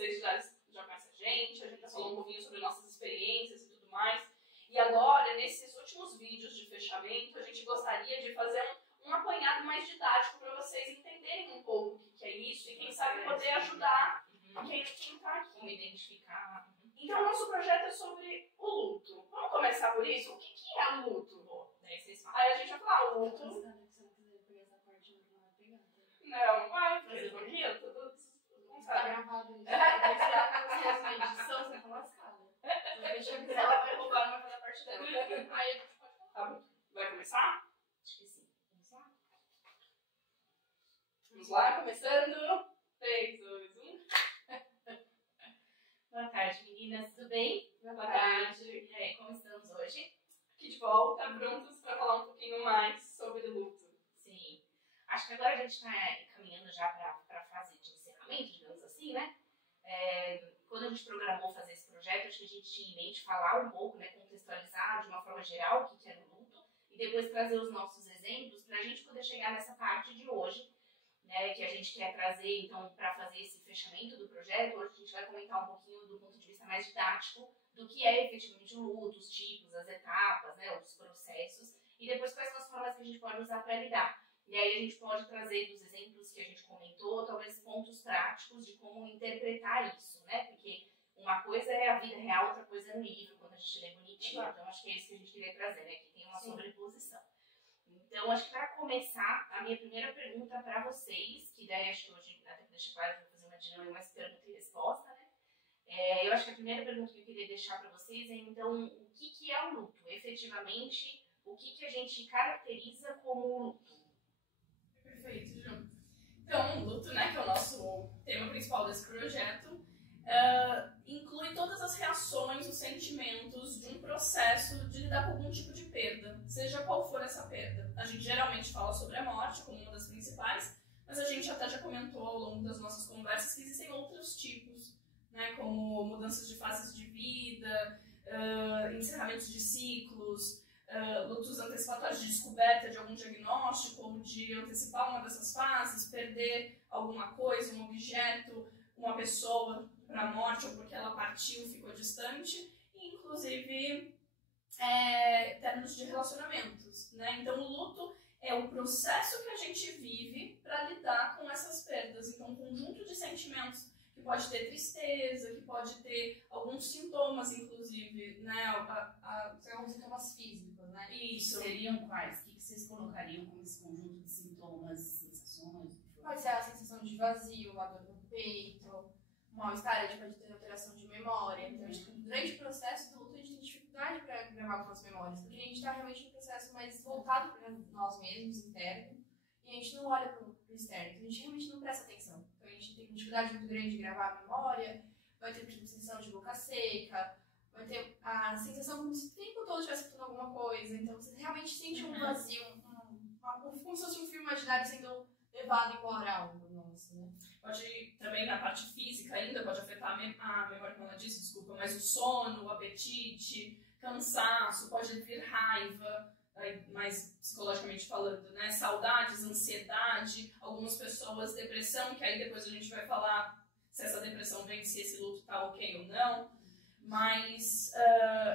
vocês já conhecem a gente já falou um pouquinho sobre nossas experiências e tudo mais. E agora, nesses últimos vídeos de fechamento, a gente gostaria de fazer um apanhado mais didático para vocês entenderem um pouco o que é isso e quem sabe poder ajudar quem está aqui. Como identificar. Então, nosso projeto é sobre o luto. Vamos começar por isso? O que é o luto? Daí vocês falam. Aí a gente vai falar o luto. Não, vai fazer bom dia, tudo não Tá sabe. gravado isso. Vai tirar na edição, você tá lascada. Ela vai roubar, não vai fazer a parte dela. Aí a gente pode falar. Tá bom. Vai começar? Acho que sim. Vamos lá? Vamos lá, começando. 3, 2, 1. Boa tarde, meninas. Tudo bem? Boa tarde. E aí, como estamos hoje? Aqui de volta, prontos para falar um pouquinho mais sobre luto. Sim. Acho que agora a gente está caminhando já para a fase de encerramento, digamos assim, né? Quando a gente programou fazer esse projeto, acho que a gente tinha em mente falar um pouco, né, contextualizar de uma forma geral o que era o luto e depois trazer os nossos exemplos para a gente poder chegar nessa parte de hoje, né, que a gente quer trazer, então, para fazer esse fechamento do projeto. Hoje a gente vai comentar um pouquinho do ponto de vista mais didático do que é efetivamente o luto, os tipos, as etapas, né, os processos, e depois quais são as formas que a gente pode usar para lidar. E aí a gente pode trazer dos exemplos que a gente comentou, talvez pontos práticos de como interpretar isso, né? Porque uma coisa é a vida real, outra coisa é no livro, quando a gente lê bonitinho. Então acho que é isso que a gente queria trazer, né? Que tem uma sobreposição. Então acho que para começar, a minha primeira pergunta para vocês, que daí acho que hoje, até para deixar claro, eu vou fazer uma dinâmica mais pergunta e resposta, né? Eu acho que a primeira pergunta que eu queria deixar para vocês é, então, o que é o luto? Efetivamente, o que a gente caracteriza como luto? Perfeito, Ju. Então, o luto, né, que é o nosso tema principal desse projeto, inclui todas as reações, os sentimentos de um processo de lidar com algum tipo de perda, seja qual for essa perda. A gente geralmente fala sobre a morte como uma das principais, mas a gente até já comentou ao longo das nossas conversas que existem outros tipos, né, como mudanças de fases de vida, encerramentos de ciclos, lutos antecipatórios de descoberta de algum diagnóstico ou de antecipar uma dessas fases, perder alguma coisa, um objeto, uma pessoa para a morte ou porque ela partiu, ficou distante, e inclusive términos de relacionamentos, né? Então o luto é o processo que a gente vive para lidar com essas perdas. Então um conjunto de sentimentos que pode ter tristeza, que pode ter alguns sintomas, inclusive, né? Alguns sintomas físicos, né? Isso. Seriam quais? O que vocês colocariam como esse conjunto de sintomas, sensações? Pode ser a sensação de vazio, uma dor no peito, mal-estar, a gente pode ter alteração de memória. Então, durante o processo do luto, a gente tem dificuldade para gravar algumas memórias, porque a gente está realmente num processo mais voltado para nós mesmos, interno, e a gente não olha para o externo, então a gente realmente não presta atenção. Então a gente tem uma dificuldade muito grande de gravar a memória, vai ter sensação de boca seca, vai ter a sensação como se o tempo todo estivesse faltando alguma coisa, então você realmente sente um vazio, como se fosse um filme imaginário sendo levado embora algo nosso, né? Pode também na parte física ainda, pode afetar a memória, como ela disse, desculpa, mas o sono, o apetite, cansaço, pode vir raiva, mais psicologicamente falando, né? Saudades, ansiedade, algumas pessoas depressão, que aí depois a gente vai falar se essa depressão vem, se esse luto tá ok ou não, mas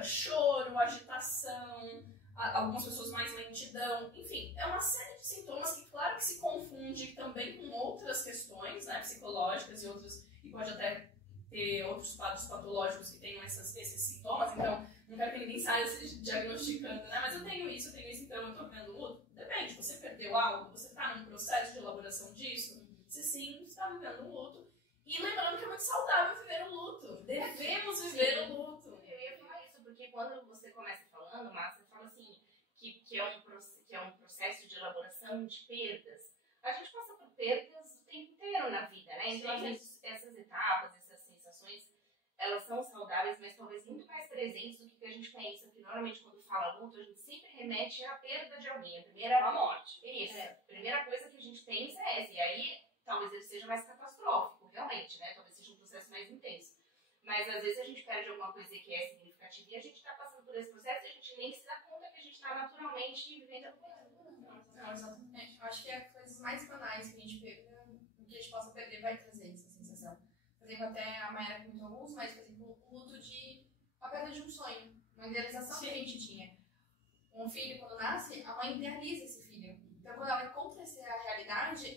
choro, agitação, algumas pessoas mais lentidão, enfim, é uma série de sintomas que claro que se confunde também com outras questões, né, psicológicas e outras, e pode até ter outros quadros patológicos que tenham esses sintomas, então não quero que ninguém saia se diagnosticando, né, mas eu tenho isso, então eu tô vendo luto. Depende, você perdeu algo, você tá num processo de elaboração disso, se sim, você tá vivendo um luto. E lembrando que é muito saudável viver o luto, devemos viver o luto. Eu ia falar isso, porque quando você começa falando, Márcia, você fala assim, que é um processo de elaboração de perdas. A gente passa por perdas o tempo inteiro na vida, né? Então, às vezes, essas etapas, essas sensações, elas são saudáveis, mas talvez muito mais presentes do que a gente pensa. Porque normalmente, quando fala luto, a gente sempre remete à perda de alguém. A primeira morte. Isso. A primeira coisa que a gente pensa é essa. E aí, talvez ele seja mais catastrófico, realmente, né? Talvez seja um processo mais intenso. Mas às vezes a gente perde alguma coisa que é significativa e a gente está passando por esse processo e a gente nem se dá conta que a gente está naturalmente vivendo a coisa. Não, exatamente. Eu acho que é coisas mais banais que a gente pega, o que a gente possa perder vai trazer essa sensação. por exemplo, até a Mayara comentou alguns, mas, por exemplo, o luto de a perda de um sonho, uma idealização que a gente tinha. Um filho, quando nasce, a mãe idealiza esse filho. Então, quando ela encontra a realidade,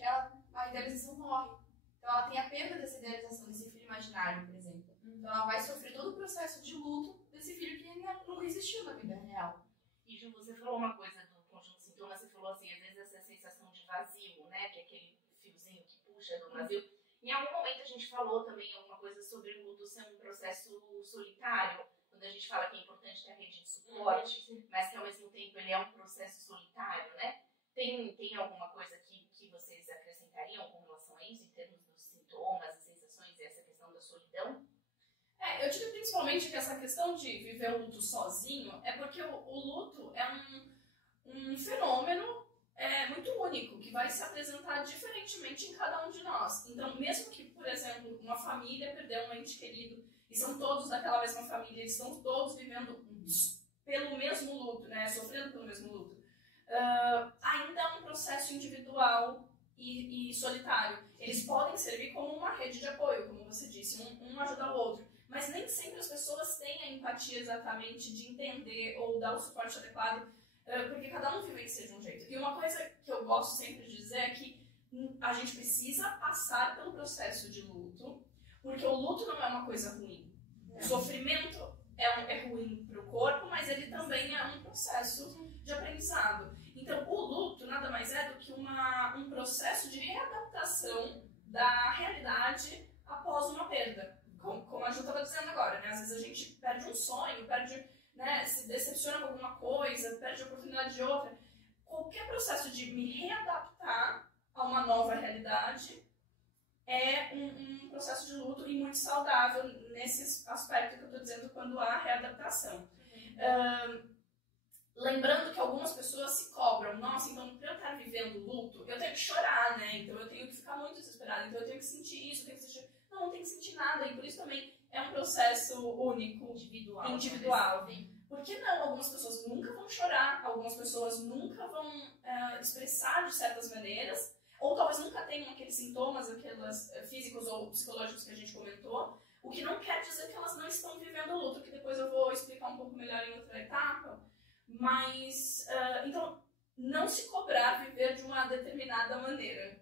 a idealização morre. Então, ela tem a perda dessa idealização, desse filho imaginário, por exemplo. Então, ela vai sofrer todo o processo de luto desse filho que nunca existiu na vida real. E, Ju, você falou uma coisa do conjunto de sintomas, você falou assim, às vezes essa sensação de vazio, né, que é aquele fiozinho que puxa do vazio. Em algum momento a gente falou também alguma coisa sobre o luto ser um processo solitário, quando a gente fala que é importante ter a rede de suporte, mas que ao mesmo tempo ele é um processo solitário, né? Tem alguma coisa que vocês acrescentariam com relação a isso, em termos dos sintomas, as sensações e essa questão da solidão? Eu digo principalmente que essa questão de viver o luto sozinho é porque o luto é um fenômeno muito único, que vai se apresentar diferentemente em cada um de nós. Então, mesmo que, por exemplo, uma família perdeu um ente querido e são todos daquela mesma família, eles estão todos vivendo pelo mesmo luto, né, sofrendo pelo mesmo luto, ainda é um processo individual e solitário. Eles podem servir como uma rede de apoio, como você disse, um ajuda o outro. Mas nem sempre as pessoas têm a empatia exatamente de entender ou dar o suporte adequado, porque cada um vivencia de um jeito. E uma coisa que eu gosto sempre de dizer é que a gente precisa passar pelo processo de luto, porque o luto não é uma coisa ruim. O sofrimento é ruim para o corpo, mas ele também é um processo de aprendizado. Então, o luto nada mais é do que um processo de readaptação da realidade após uma perda. Como a Ju estava dizendo agora, né? Às vezes a gente perde um sonho, né, se decepciona com alguma coisa, perde a oportunidade de outra. Qualquer processo de me readaptar a uma nova realidade é um processo de luto e muito saudável nesse aspecto que eu estou dizendo quando há readaptação. Lembrando que algumas pessoas se cobram, nossa, então para eu estar vivendo luto, eu tenho que chorar, né? Então eu tenho que ficar muito desesperada, então eu tenho que sentir isso, eu tenho que sentir... Não tem que sentir nada, e por isso também é um processo único, individual. Por que não? Algumas pessoas nunca vão chorar, algumas pessoas nunca vão expressar de certas maneiras, ou talvez nunca tenham aqueles sintomas, aqueles físicos ou psicológicos que a gente comentou, o que não quer dizer que elas não estão vivendo o luto, que depois eu vou explicar um pouco melhor em outra etapa. Mas, então, não se cobrar viver de uma determinada maneira.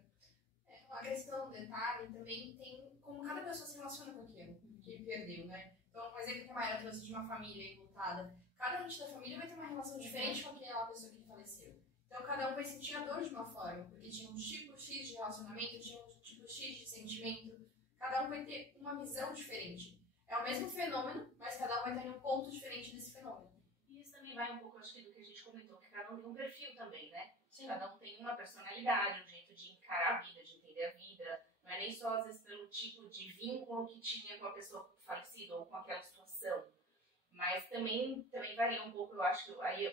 A questão do detalhe também tem como cada pessoa se relaciona com aquilo que perdeu, né? Então, um exemplo que a Mayara trouxe de uma família enlutada. Cada gente da família vai ter uma relação diferente com aquela pessoa que faleceu. Então, cada um vai sentir a dor de uma forma, porque tinha um tipo X de relacionamento, tinha um tipo X de sentimento. Cada um vai ter uma visão diferente. É o mesmo fenômeno, mas cada um vai estar em um ponto diferente desse fenômeno. E isso também vai um pouco, acho que, do que a gente comentou, que cada um tem um perfil também, né? Sim. Cada um tem uma personalidade, um jeito de encarar a vida, de entender a vida. Não é nem só, às vezes, pelo tipo de vínculo que tinha com a pessoa falecida ou com aquela situação. Mas também varia um pouco, eu acho que aí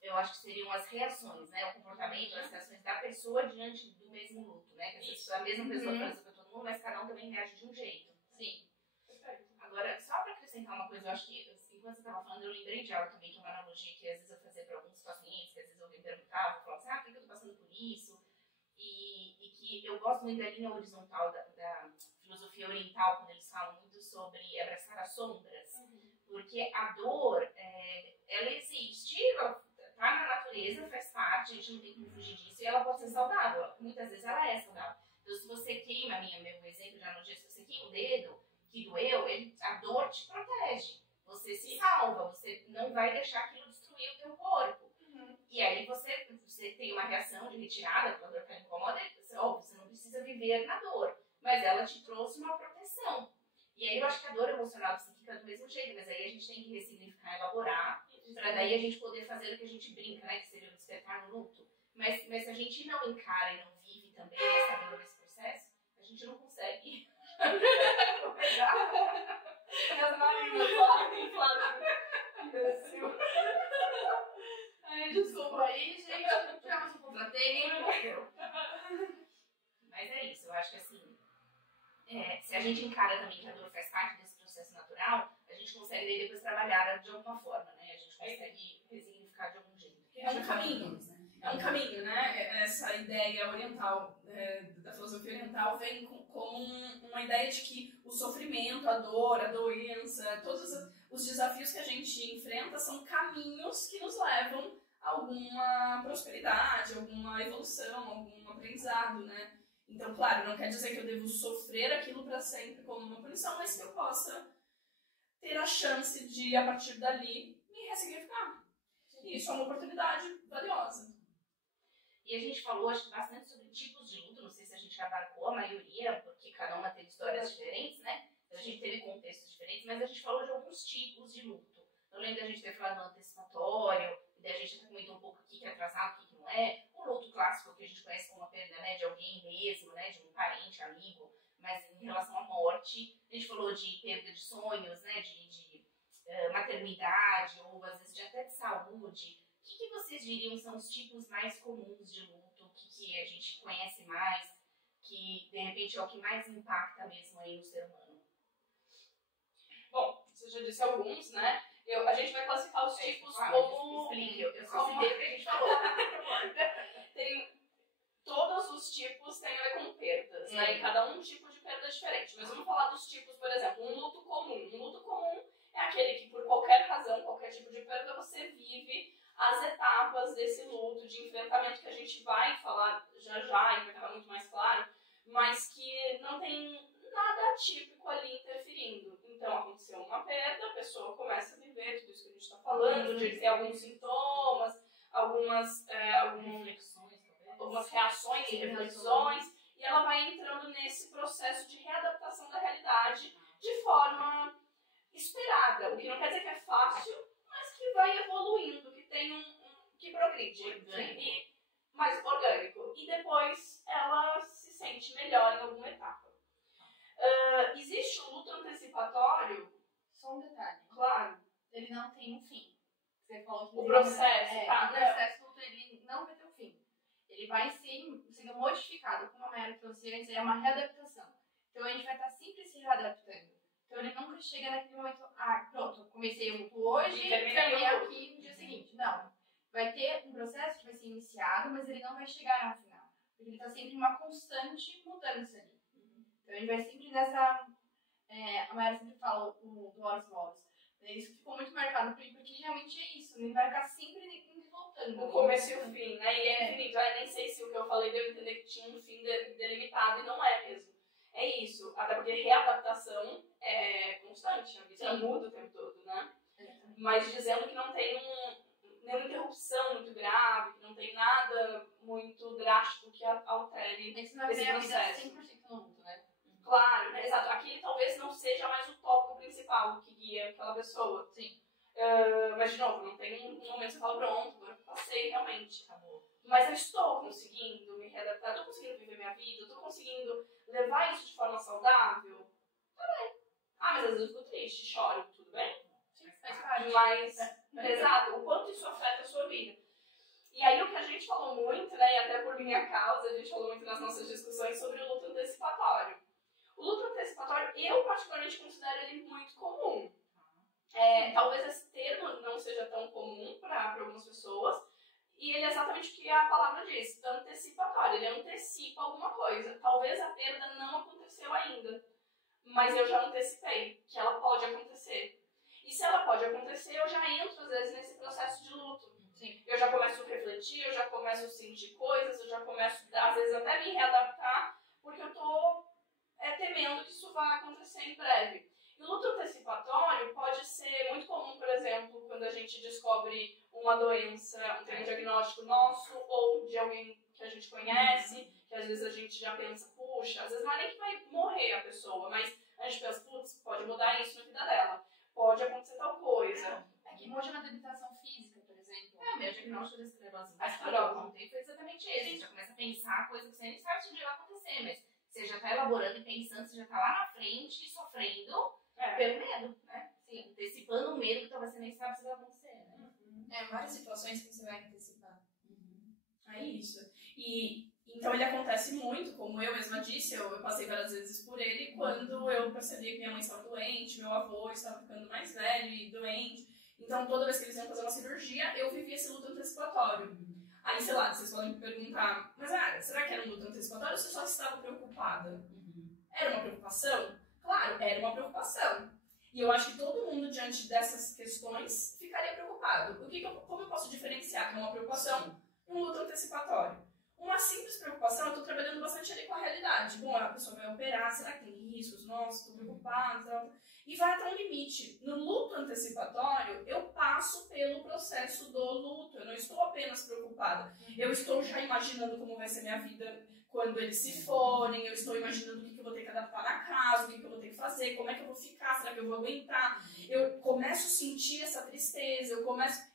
eu acho que seriam as reações, né? O comportamento, as reações da pessoa diante do mesmo luto, né? Que a mesma pessoa faleceu para todo mundo, mas cada um também reage de um jeito. Sim. Agora, só para acrescentar uma coisa, eu acho que, enquanto você estava falando, eu lembrei de algo também, que é uma analogia que às vezes eu fazia para alguns pacientes, que às vezes eu me perguntava, eu falava assim, por que eu estou passando por isso? E que eu gosto muito da linha horizontal da filosofia oriental, quando eles falam muito sobre abraçar as sombras, porque a dor, ela existe, ela está na natureza, faz parte, a gente não tem como fugir disso, e ela pode ser saudável, muitas vezes ela é saudável. Então, se você queima, meu exemplo de analogia, se você queima o dedo, que doeu, a dor te protege. Você se salva, você não vai deixar aquilo destruir o teu corpo. E aí você tem uma reação de retirada, quando a dor incomoda, você não precisa viver na dor, mas ela te trouxe uma proteção. E aí eu acho que a dor emocional psíquica é do mesmo jeito, mas aí a gente tem que ressignificar, elaborar, para daí a gente poder fazer o que a gente brinca, né, que seria o despertar no luto. Mas se a gente não encara e não vive também essa dor nesse processo, a gente não consegue. Minhas narinas lá infladas. Ai, desculpa aí, gente. Tivemos um contratempo. Mas é isso, eu acho que assim, se a gente encara também que a dor faz parte desse processo natural, a gente consegue daí depois trabalhar de alguma forma, né? A gente consegue resignificar de algum jeito. É um caminho, é um caminho, né? Essa ideia oriental, da filosofia oriental, vem como uma ideia de que o sofrimento, a dor, a doença, todos os desafios que a gente enfrenta são caminhos que nos levam a alguma prosperidade, alguma evolução, algum aprendizado, né? Então, claro, não quer dizer que eu devo sofrer aquilo para sempre como uma punição, mas que eu possa ter a chance de, a partir dali, me ressignificar. E isso é uma oportunidade valiosa. E a gente falou, acho que, bastante sobre tipos de luto, não sei se a gente abarcou a maioria, porque cada uma teve histórias diferentes, né? A gente teve contextos diferentes, mas a gente falou de alguns tipos de luto. Eu lembro da gente ter falado do antecipatório, e daí a gente até comentou um pouco o que é atrasado, o que não é. O luto clássico, que a gente conhece como a perda, né, de alguém mesmo, né, de um parente, amigo, mas em relação à morte. A gente falou de perda de sonhos, né, de maternidade, ou às vezes até de saúde. O que vocês diriam são os tipos mais comuns de luto, o que a gente conhece mais, que de repente é o que mais impacta mesmo aí no ser humano? Bom, você já disse alguns, né? A gente vai classificar os tipos como... Explique, eu só citei o que a gente falou. Todos os tipos têm a ver com perdas, né? E cada um tipo de perda é diferente. Mas vamos falar dos tipos, por exemplo, um luto comum. Um luto comum é aquele que, por qualquer razão, qualquer tipo de perda, você vive as etapas desse luto, de enfrentamento que a gente vai falar já e vai ficar muito mais claro, mas que não tem nada atípico ali interferindo. Então, aconteceu uma perda, a pessoa começa a viver tudo isso que a gente está falando, de ter alguns sintomas, algumas reações e reflexões, e ela vai entrando nesse processo de readaptação da realidade de forma esperada, o que não quer dizer que é fácil, mas que vai evoluindo, que tem que progride, mais orgânico. E depois ela se sente melhor em alguma etapa. Existe o luto antecipatório? Só um detalhe. Claro. Ele não tem um fim. Você falou que o processo, o processo luto, ele não vai ter um fim. Ele vai sendo modificado, como a Mayara trouxe antes, é uma readaptação. Então a gente vai estar sempre se readaptando. Então ele nunca chega naquele momento, pronto, comecei o luto hoje, terminei aqui no dia seguinte. Não. Vai ter um processo que vai ser iniciado, mas ele não vai chegar ao final. Porque ele está sempre em uma constante mudança ali. Então a gente vai sempre nessa... a Mayara sempre fala do Horus Boros. Isso ficou muito marcado por mim, porque realmente é isso. Ele vai ficar sempre indo e voltando. O começo e o fim, né? E é infinito. Eu nem sei se o que eu falei deu a entender que tinha um fim delimitado, e não é mesmo. É isso. Até porque readaptação é constante. A vida muda o tempo todo, né? Mas dizendo que não tem nenhuma interrupção muito grave, que não tem nada muito drástico que altere esse processo. 100% no luto, né? Claro, né? Exato. Aquele talvez não seja mais o tópico principal que guia aquela pessoa. Sim. Mas, de novo, não tem um momento que você fala, pronto, agora eu passei, realmente, acabou. Mas eu estou conseguindo me readaptar, estou conseguindo viver minha vida, estou conseguindo levar isso de forma saudável. Tá bem. Mas às vezes eu fico triste, choro, tudo bem? Sim, faz parte. Mas, exato, o quanto isso afeta a sua vida. E aí o que a gente falou muito, né, e até por minha causa, a gente falou muito nas nossas discussões sobre o luto antecipatório. O luto antecipatório, eu particularmente considero ele muito comum. Talvez esse termo não seja tão comum para algumas pessoas, e ele é exatamente o que a palavra diz, antecipatório, ele antecipa alguma coisa. Talvez a perda não aconteceu ainda, mas eu já antecipei que ela pode acontecer. E se ela pode acontecer, eu já entro às vezes nesse processo de luto. Sim. Eu já começo a refletir, eu já começo a sentir coisas, eu já começo às vezes até me readaptar, porque eu estou temendo que isso vai acontecer em breve. E o luto antecipatório pode ser muito comum, por exemplo, quando a gente descobre uma doença, tem um diagnóstico nosso ou de alguém que a gente conhece, que às vezes a gente já pensa, puxa, às vezes não é nem que vai morrer a pessoa, mas a gente pensa, putz, pode mudar isso na vida dela, pode acontecer tal coisa. Que hoje é uma debilitação física, por exemplo. Meu diagnóstico da esclerose múltipla que eu contei foi exatamente esse. Você já começa a pensar coisa que você nem sabe se um dia vai acontecer, mas você já está elaborando e pensando, você já está lá na frente, sofrendo pelo medo, né? Sim, antecipando o medo que talvez você nem sabe se vai acontecer, né? Várias situações que você vai antecipar. É isso. E então ele acontece muito, como eu mesma disse, eu passei várias vezes por ele quando eu percebi que minha mãe estava doente, meu avô estava ficando mais velho e doente. Então toda vez que eles iam fazer uma cirurgia, eu vivia esse luto antecipatório. Aí, sei lá, vocês podem me perguntar, mas será que era um luto antecipatório ou você só estava preocupada? Era uma preocupação? Claro, era uma preocupação. E eu acho que todo mundo, diante dessas questões, ficaria preocupado. Como eu posso diferenciar que é uma preocupação e um luto antecipatório? Uma simples preocupação, eu estou trabalhando bastante ali com a realidade. Bom, a pessoa vai operar, será que tem riscos? Nossa, estou preocupada. Tal. E vai até um limite. No luto antecipatório, eu passo pelo processo do luto. Eu não estou apenas preocupada. Eu estou já imaginando como vai ser minha vida quando eles se forem. Eu estou imaginando o que eu vou ter que adaptar na casa, o que eu vou ter que fazer, como é que eu vou ficar, será que eu vou aguentar? Eu começo a sentir essa tristeza,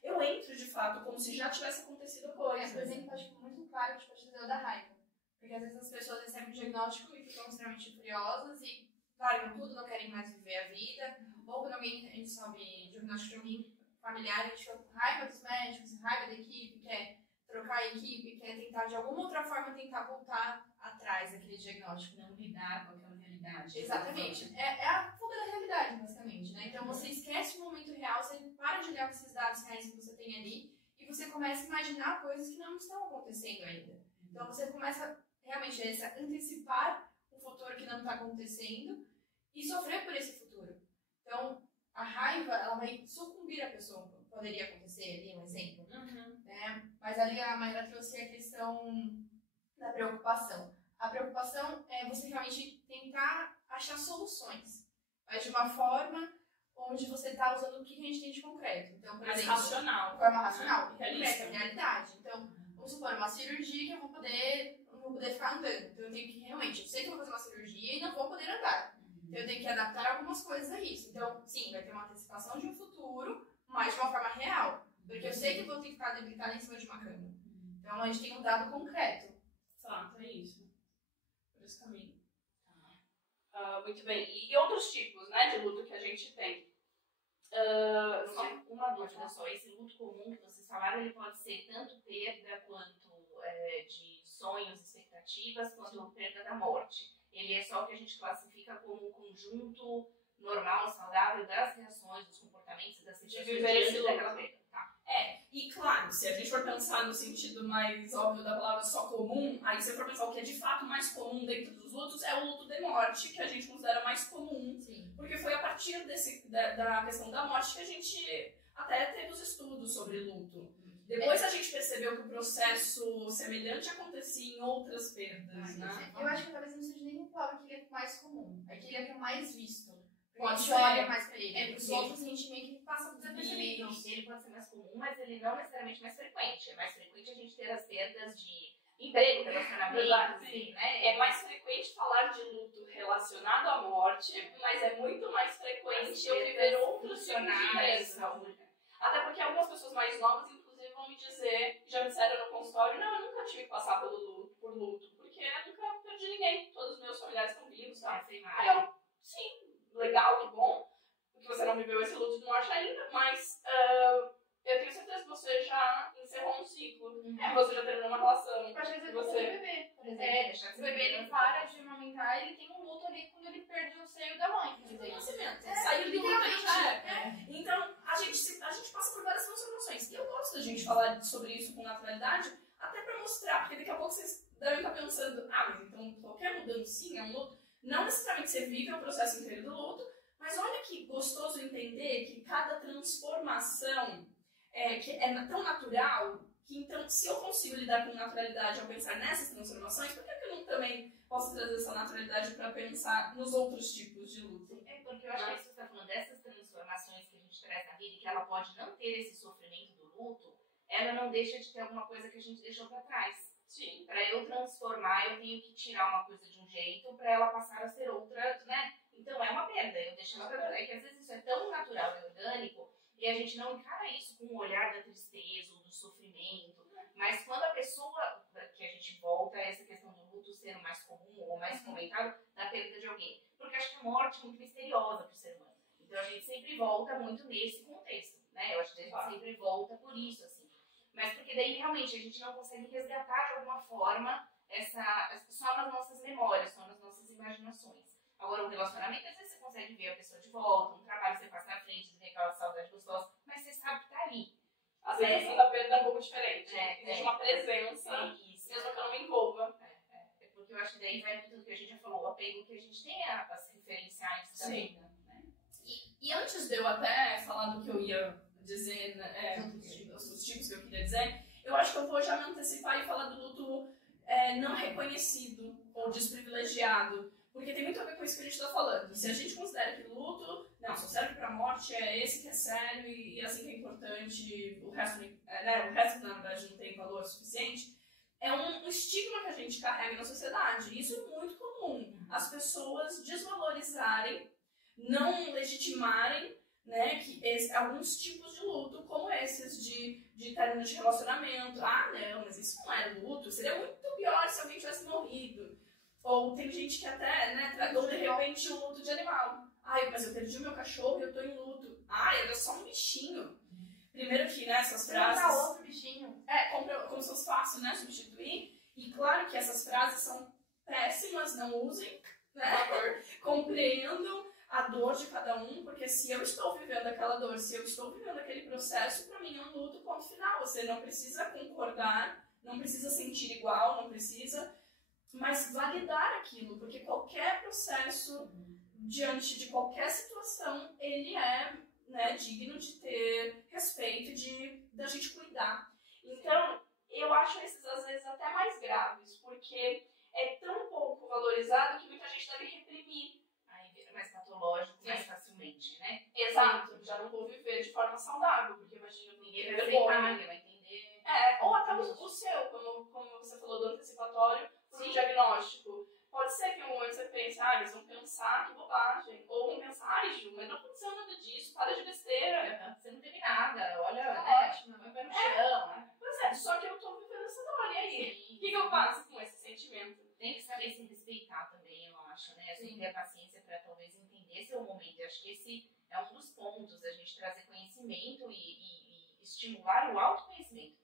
eu entro de fato como se já tivesse acontecido coisa. Por exemplo, acho que muito claro, tipo, a da raiva. Porque às vezes as pessoas recebem o diagnóstico e ficam extremamente furiosas e largam tudo, não querem mais viver a vida. Ou quando a gente sobe diagnóstico de alguém familiar, a gente fica com raiva dos médicos, raiva da equipe, quer trocar a equipe, quer tentar de alguma outra forma tentar voltar atrás daquele diagnóstico. Não lidar com aquela realidade. Exatamente. É a fuga da realidade, basicamente, né? Então você esquece o momento real, você para de olhar para esses dados reais que você tem ali e você começa a imaginar coisas que não estão acontecendo ainda. Então você começa realmente a antecipar um futuro que não está acontecendo e sofrer por esse futuro. Então a raiva, ela vai sucumbir a pessoa. Poderia acontecer ali, um exemplo. Né? Mas ali a Mayra trouxe a questão da preocupação. A preocupação é você realmente tentar achar soluções, mas de uma forma onde você está usando o que a gente tem de concreto. Então, por exemplo, racional. De forma racional, Realista. realidade. Então, vamos supor, uma cirurgia que eu não vou poder ficar andando. Então, eu tenho que realmente, eu sei que eu vou fazer uma cirurgia e não vou poder andar. Então, eu tenho que adaptar algumas coisas a isso. Então, sim, vai ter uma antecipação de um futuro, mas de uma forma real. Porque eu sei que eu vou ter que ficar debilitada em cima de uma cama. Então, a gente tem um dado concreto. Exato, é isso. Por esse caminho. Muito bem. E outros tipos, né, de luto que a gente tem? Só uma dúvida só. Esse luto comum que vocês falaram, ele pode ser tanto perda quanto de sonhos, expectativas, quanto perda da morte. Ele é só o que a gente classifica como um conjunto normal, saudável das reações, dos comportamentos, das situações diante daquela perda. Tá. E claro, se a gente for pensar no sentido mais óbvio da palavra só comum, aí se for pensar o que é de fato mais comum dentro dos lutos, é o luto de morte, que a gente considera mais comum. Sim. Porque foi a partir da questão da morte que a gente até teve os estudos sobre luto. Depois a gente percebeu que o processo semelhante acontecia em outras perdas, né? Eu acho que talvez não seja nem o palavra que ele é mais comum, é que ele é que é mais visto. Pode a gente ser. olha mais pra ele. Os Os outros a gente meio que passa desapercebido. Ele pode ser mais comum, mas ele não necessariamente mais frequente. É mais frequente a gente ter as perdas de emprego, relacionamento, assim, né? É mais frequente falar de luto relacionado à morte, mas é muito mais frequente eu viver outros tipos de perdas. Até porque algumas pessoas mais novas, inclusive, vão me dizer, já me disseram no consultório, não, eu nunca tive que passar por luto, porque eu nunca perdi ninguém, todos os meus familiares estão vivos, tá? Aí eu, sim, legal, que bom, porque você não viveu esse luto de morte ainda, mas eu tenho certeza que você já encerrou um ciclo, você já terminou uma relação. Às vezes Você- o bebê, por exemplo. O bebê ele para de amamentar, ele tem um luto ali quando ele perde o seio da mãe, por exemplo. Nascimento. É, Saiu do literalmente, útero. Então, a gente passa por várias transformações. E eu gosto da gente falar sobre isso com naturalidade, até pra mostrar, porque daqui a pouco vocês devem estar pensando, mas então qualquer mudança é um luto. Não necessariamente você vive o processo inteiro do luto, mas olha que gostoso entender que cada transformação que é tão natural, que então, se eu consigo lidar com naturalidade ao pensar nessas transformações, por que eu não também posso trazer essa naturalidade para pensar nos outros tipos de luto? Porque eu acho que você está falando dessas transformações que a gente traz na vida e que ela pode não ter esse sofrimento do luto, ela não deixa de ter alguma coisa que a gente deixou para trás. Sim. Para eu transformar, eu tenho que tirar uma coisa de um jeito para ela passar a ser outra, né? Então é uma perda, eu deixo ela pra trás. É que às vezes isso é tão natural e orgânico e a gente não encara isso com o olhar da tristeza ou do sofrimento. Mas quando a pessoa, que a gente volta a essa questão do luto ser mais comum ou mais comentado, da perda de alguém. Porque acho que a morte é muito misteriosa para o ser humano. Então a gente sempre volta muito nesse contexto, né? Eu acho que a gente sempre volta por isso, assim. Mas porque daí realmente a gente não consegue resgatar de alguma forma só nas nossas memórias, só nas nossas imaginações. Agora, um relacionamento, às vezes você consegue ver a pessoa de volta, um trabalho você passa na frente, você vê aquela saudade gostosa, mas você sabe que tá ali. A sensação da perda é um pouco diferente. Existe uma presença, isso. mesmo que eu não me envolva. É porque eu acho que daí vai tudo que a gente já falou, o apego que a gente tem às referenciais da vida, né? E antes de eu até falar do que eu ia dizer, os tipos que eu queria dizer, eu acho que eu vou já me antecipar e falar do luto não reconhecido ou desprivilegiado, porque tem muito a ver com isso que a gente está falando. Se a gente considera que luto, só serve para a morte, é esse que é sério e assim que é importante, o resto na verdade não tem valor suficiente, é um estigma que a gente carrega na sociedade. Isso é muito comum. As pessoas desvalorizarem, não legitimarem, né, alguns tipos de luto, como esses de término de relacionamento. Ah, não, mas isso não é luto, seria muito pior se alguém tivesse morrido. Ou tem gente que até, né, traduz de repente o luto de animal. Ai, mas eu perdi o meu cachorro e eu tô em luto. Ai, era só um bichinho. Primeiro que, né, essas frases... Comprar outro bichinho. Como se fosse fácil, né, substituir. E claro que essas frases são péssimas, não usem, né? Compreendam a dor de cada um, porque se eu estou vivendo aquela dor, se eu estou vivendo aquele processo, para mim é um luto, ponto final. Você não precisa concordar, não precisa sentir igual, não precisa, mas validar aquilo, porque qualquer processo, diante de qualquer situação, ele é, né, digno de ter respeito, da gente cuidar. Então, eu acho esses às vezes até mais graves, porque é tão pouco valorizado que muita gente deve reprimir. Mais patológico, mais facilmente, né? Exato, já não vou viver de forma saudável, porque imagina ninguém vai aceitar, ninguém vai entender. Ou até o seu, como você falou do antecipatório, do diagnóstico. Pode ser que em um momento você pense, eles vão pensar que bobagem. Ou vão pensar, Ju, mas não aconteceu nada disso, para de besteira. Você não teve nada, olha, ótimo, põe o pé no chão, né? Pois é, só que eu tô vivendo essa dor, e aí? O que eu faço com esse sentimento? Tem que saber se respeitar também, eu acho, né? Assim, ter a paciência para talvez entender seu momento. Eu acho que esse é um dos pontos, a gente trazer conhecimento e estimular o autoconhecimento.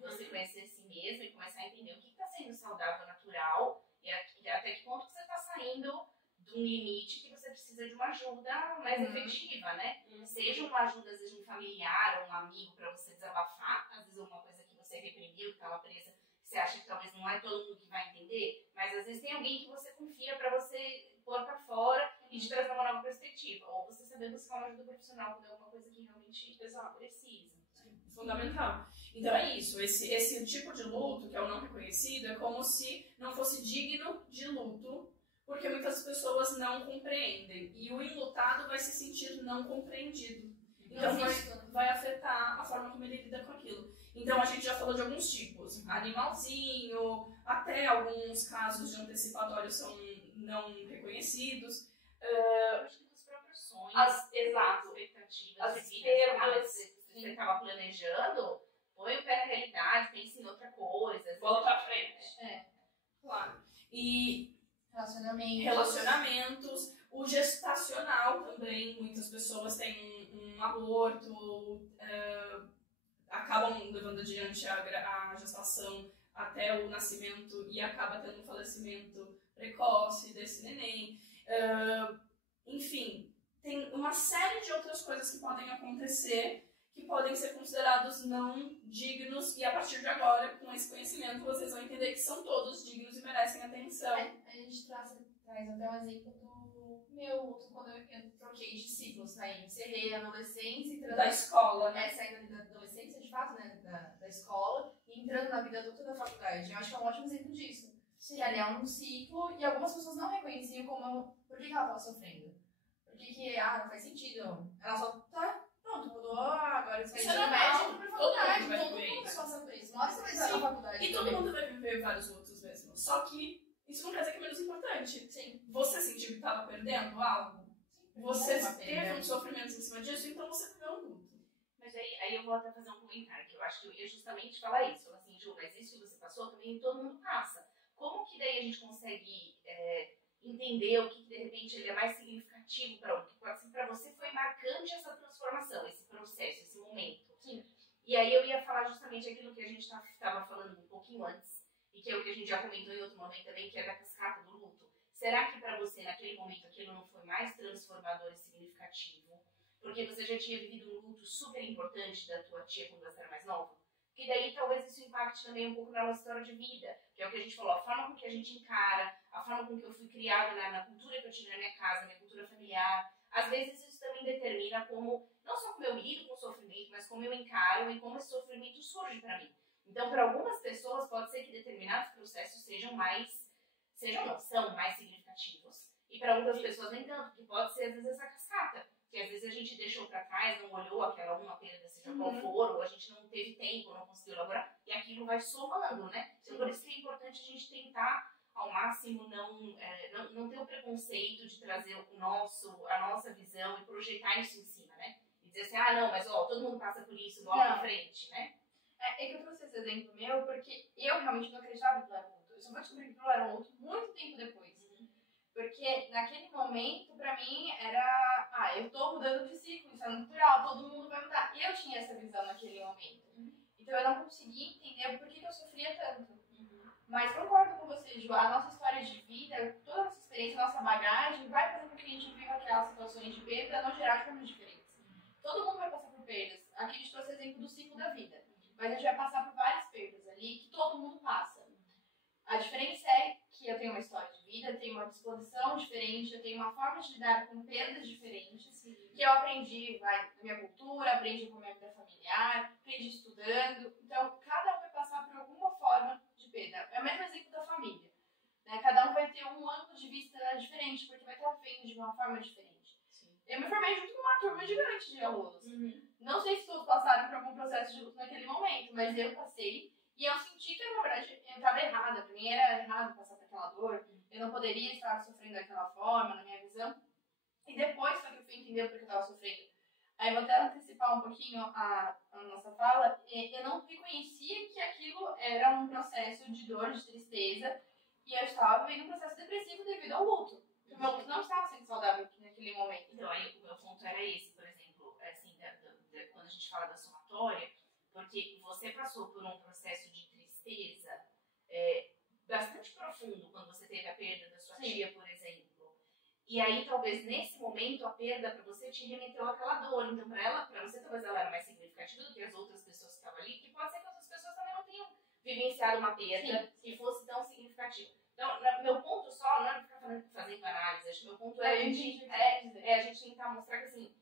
Você conhecer si mesmo e começar a entender o que está sendo saudável, natural, e até que ponto você está saindo de um limite que você precisa de uma ajuda mais efetiva, né? Seja uma ajuda, às vezes, de um familiar ou um amigo para você desabafar, às vezes uma coisa que você reprimiu, que estava presa, você acha que talvez não é todo mundo que vai entender, mas às vezes tem alguém que você confia para você pôr para fora e te trazer uma nova perspectiva. Ou você saber buscar uma ajuda profissional quando é alguma coisa que realmente precisa. Fundamental. Então é isso, esse tipo de luto, que é o não reconhecido, é como se não fosse digno de luto, porque muitas pessoas não compreendem. E o enlutado vai se sentir não compreendido. Então vai afetar a forma como ele lida com aquilo. Então a gente já falou de alguns tipos. Animalzinho, até alguns casos de antecipatório são não reconhecidos. Eu acho que dos próprios sonhos, exato. expectativas, as de vida, perdas. você estava planejando, põe o pé na realidade, pense em outra coisa. Bola pra frente. Claro. E relacionamentos. O gestacional também, muitas pessoas têm um aborto, acabam levando adiante a gestação até o nascimento e acaba tendo um falecimento precoce desse neném. Enfim, tem uma série de outras coisas que podem acontecer que podem ser considerados não dignos, e a partir de agora, com esse conhecimento, vocês vão entender que são todos dignos e merecem atenção. A gente traz até um exemplo do meu luto, quando eu troquei de ciclos, né? Encerrei a adolescência e da escola, né? Saindo da adolescência, de fato, né? Da escola, e entrando na vida adulta da faculdade. Eu acho que é um ótimo exemplo disso. Que ali é um ciclo, e algumas pessoas não reconheciam por que ela estava sofrendo. Por que não faz sentido. Ela só tá, pronto, mudou, agora você vai de médico pra faculdade. Todo mundo vai passar por isso. Uma hora você vai estar na faculdade. E todo mundo vai viver vários lutos mesmo. Só que isso não quer dizer que é menos importante. Sim. Você sentiu que estava perdendo algo? Você teve um sofrimento em cima disso, então você viveu um luto. Mas aí eu vou até fazer um comentário, que eu acho que eu ia justamente falar isso. Falar assim, Ju, mas isso que você passou também todo mundo passa. Como que daí a gente consegue entender o que de repente ele é mais significativo para o que pode ser para você foi marcante essa transformação, esse processo, esse momento. Sim. E aí eu ia falar justamente aquilo que a gente estava falando um pouquinho antes, e que é o que a gente já comentou em outro momento também, que é da cascata do luto. Será que para você, naquele momento, aquilo não foi mais transformador e significativo? porque você já tinha vivido um luto super importante da tua tia quando você era mais nova? Porque daí talvez isso impacte também um pouco na nossa história de vida, que é o que a gente falou, a forma com que a gente encara, a forma com que eu fui criada na cultura que eu tive na minha casa, minha cultura familiar. Às vezes isso também determina como, não só como eu lido com o sofrimento, mas como eu encaro e como esse sofrimento surge para mim. Então, para algumas pessoas, pode ser que determinados processos são mais significativos. E para outras pessoas nem tanto, que pode ser às vezes essa cascata, que às vezes a gente deixou para trás, não olhou aquela uma perda, seja qual for, ou a gente não teve tempo, não conseguiu elaborar, e aquilo vai somando, né? Então, por isso que é importante a gente tentar, ao máximo, não ter o preconceito de trazer a nossa visão e projetar isso em cima, né? E dizer assim, não, mas todo mundo passa por isso, bola pra frente, né? É que eu trouxe esse exemplo meu porque eu realmente não acreditava que eu era um luto. Eu só vou descobrir que eu era um luto muito tempo depois. Porque naquele momento, pra mim, era... eu tô mudando de ciclo, isso é natural, todo mundo vai mudar. E eu tinha essa visão naquele momento. Então eu não conseguia entender por que eu sofria tanto. Mas concordo com você, Ju, a nossa história de vida, toda a nossa experiência, a nossa bagagem, vai fazer com que a gente viva aquelas situações de perda, no geral, de formas diferentes. Todo mundo vai passar por perdas. Aqui a gente trouxe exemplo do ciclo da vida. Mas a gente vai passar por várias perdas ali que todo mundo passa. A diferença é que eu tenho uma história de vida, eu tenho uma disposição diferente, eu tenho uma forma de lidar com perdas diferentes, que eu aprendi na minha cultura, aprendi com a minha vida familiar, aprendi estudando. Então, cada um vai passar por alguma forma de perda. É o mesmo exemplo da família. Né? Cada um vai ter um ângulo de vista diferente, porque vai estar vendo de uma forma diferente. Eu me formei junto com uma turma gigante de alunos. Não sei se todos passaram por algum processo de luto naquele momento, mas eu passei. E eu senti que, na verdade, eu estava errada. Para mim era errado passar por aquela dor. Eu não poderia estar sofrendo daquela forma, na minha visão. E depois foi que eu fui entender porque eu estava sofrendo. Aí eu vou até antecipar um pouquinho a nossa fala. Eu não reconhecia que aquilo era um processo de dor, de tristeza. E eu estava vivendo um processo depressivo devido ao luto. O meu luto não estava sendo saudável naquele momento. Então, aí o meu ponto era esse, por exemplo, assim, quando a gente fala da somatória, porque você passou por um processo de tristeza bastante profundo quando você teve a perda da sua tia, por exemplo. E aí, talvez, nesse momento, a perda para você te remeteu àquela dor. Então, para você, talvez ela era mais significativa do que as outras pessoas que estavam ali, que pode ser que outras pessoas também não tenham vivenciado uma perda que fosse tão significativa. Então, meu ponto só não é ficar fazendo análise. Acho que meu ponto é a gente tentar mostrar que, assim,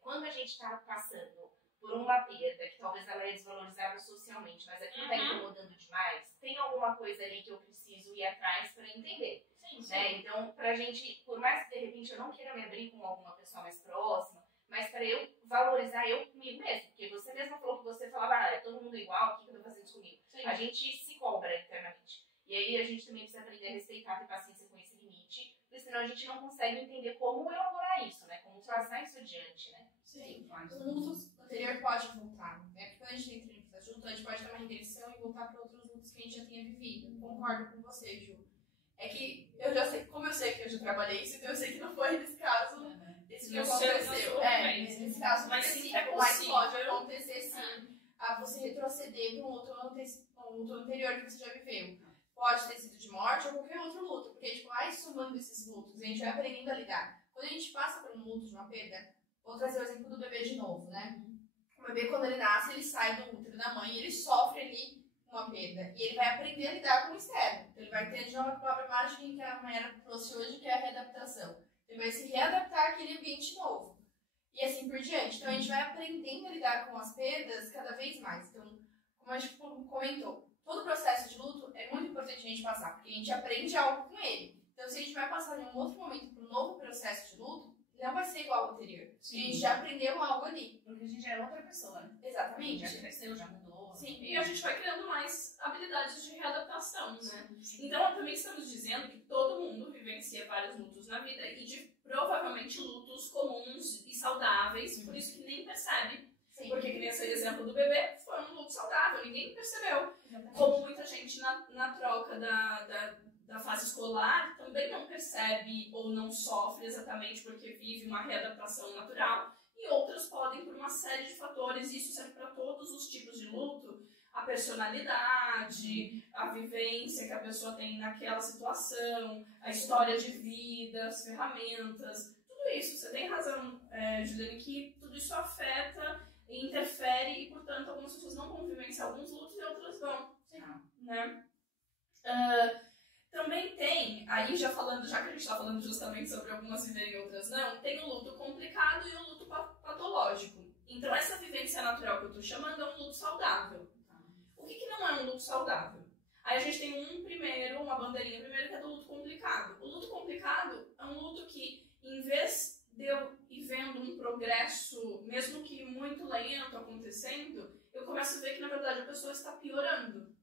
quando a gente está passando por uma perda, que talvez ela é desvalorizada socialmente, mas aquilo está incomodando demais, tem alguma coisa ali que eu preciso ir atrás para entender. Né? Então, pra gente, por mais que de repente eu não queira me abrir com alguma pessoa mais próxima, mas para eu valorizar eu comigo mesmo, porque você mesma falou que você falava, é todo mundo igual, o que eu tô fazendo isso comigo? A gente se cobra internamente. E aí a gente também precisa aprender a respeitar, ter paciência com esse limite, porque senão a gente não consegue entender como elaborar isso, né? Como passar isso adiante, né? Sim, o luto anterior pode voltar, né? Porque quando a gente entra em processo de luto, a gente pode ter uma regressão e voltar para outros lutos que a gente já tenha vivido. Concordo com você, Ju. É que eu já sei, como eu sei que eu já trabalhei isso, então eu sei que não foi nesse caso isso que aconteceu. Nesse caso mas específico, mas pode acontecer sim, a você retroceder para um luto anterior que você já viveu. Pode ter sido de morte ou qualquer outro luto, porque a gente vai somando esses lutos, a gente vai aprendendo a lidar. Quando a gente passa por um luto de uma perda, vou trazer o exemplo do bebê de novo, né? O bebê, quando ele nasce, ele sai do útero da mãe, ele sofre ali uma perda. E ele vai aprender a lidar com o externo. Ele vai ter, de novo, a própria imagem que a Mayara trouxe hoje, que é a readaptação. Ele vai se readaptar àquele ambiente novo. E assim por diante. Então, a gente vai aprendendo a lidar com as perdas cada vez mais. Então, como a gente comentou, todo processo de luto é muito importante a gente passar, porque a gente aprende algo com ele. Então, se a gente vai passar em um outro momento para um novo processo de luto, não vai ser igual ao anterior. Sim. A gente já aprendeu algo ali. Porque a gente já é outra pessoa, né? Exatamente. Já cresceu, já mudou. Sim, e a gente vai criando mais habilidades de readaptação, né? Então, também estamos dizendo que todo mundo vivencia vários lutos na vida e provavelmente lutos comuns e saudáveis, por isso que nem percebe. Sim. Porque, que nem esse exemplo do bebê, foi um luto saudável, ninguém percebeu. Exatamente. Como muita gente na troca da fase escolar também não percebe ou não sofre exatamente porque vive uma readaptação natural, e outras podem por uma série de fatores, e isso serve para todos os tipos de luto, a personalidade, a vivência que a pessoa tem naquela situação, a história de vida, as ferramentas, tudo isso. Você tem razão, Juliane, que tudo isso afeta, interfere e, portanto, algumas pessoas não vão vivenciar alguns lutos e outras vão. Sim. Né? Também tem, aí já que a gente está falando justamente sobre algumas viverem e outras não, tem o luto complicado e o luto patológico. Então, essa vivência natural que eu estou chamando é um luto saudável. O que não é um luto saudável? Aí a gente tem uma bandeirinha primeiro, que é do luto complicado. O luto complicado é um luto que, em vez de eu ir vendo um progresso, mesmo que muito lento acontecendo, eu começo a ver que, na verdade, a pessoa está piorando.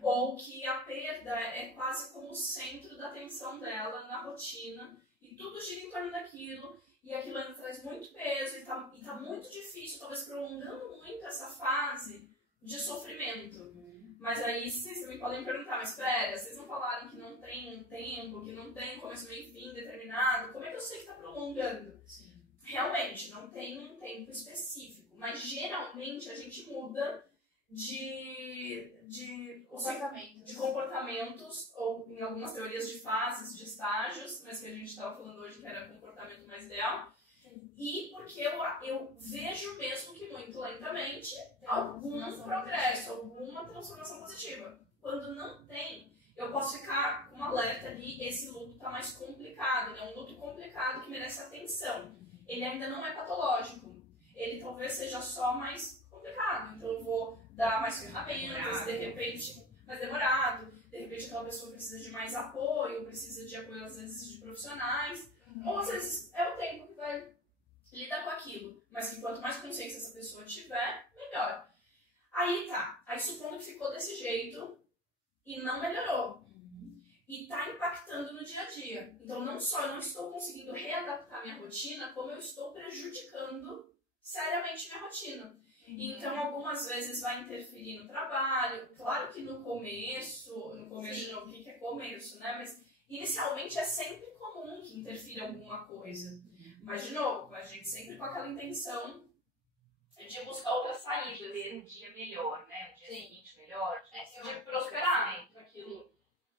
Ou que a perda é quase como o centro da atenção dela na rotina, e tudo gira em torno daquilo, e aquilo ainda traz muito peso, e tá muito difícil, talvez prolongando muito essa fase de sofrimento. Mas aí vocês também podem perguntar, mas espera, vocês não falaram que não tem um tempo, que não tem começo, meio e fim determinado? Como é que eu sei que está prolongando? Sim. Realmente, não tem um tempo específico, mas geralmente a gente muda de comportamentos, ou em algumas teorias de fases, de estágios, mas que a gente estava falando hoje que era comportamento mais ideal. E porque eu vejo mesmo que muito lentamente algum progresso, alguma transformação positiva. Quando não tem, eu posso ficar com um alerta ali, esse luto está mais complicado, é um luto complicado que merece atenção. Ele ainda não é patológico, ele talvez seja só mais complicado, então eu vou dar mais ferramentas, de repente, mais demorado, de repente aquela pessoa precisa de mais apoio, precisa de apoio às vezes de profissionais, ou às vezes é o tempo que vai lidar com aquilo, mas que quanto mais consciência essa pessoa tiver, melhor. Aí tá, aí supondo que ficou desse jeito e não melhorou, e tá impactando no dia a dia. Então não só eu não estou conseguindo readaptar minha rotina, como eu estou prejudicando seriamente minha rotina. Então algumas vezes vai interferir no trabalho, claro que no começo de novo, o que é começo, né? Mas inicialmente é sempre comum que interfira alguma coisa. Mas, de novo, a gente sempre com aquela intenção de buscar outras saídas. Ter um dia melhor, né? Um dia seguinte melhor. De prosperar naquilo.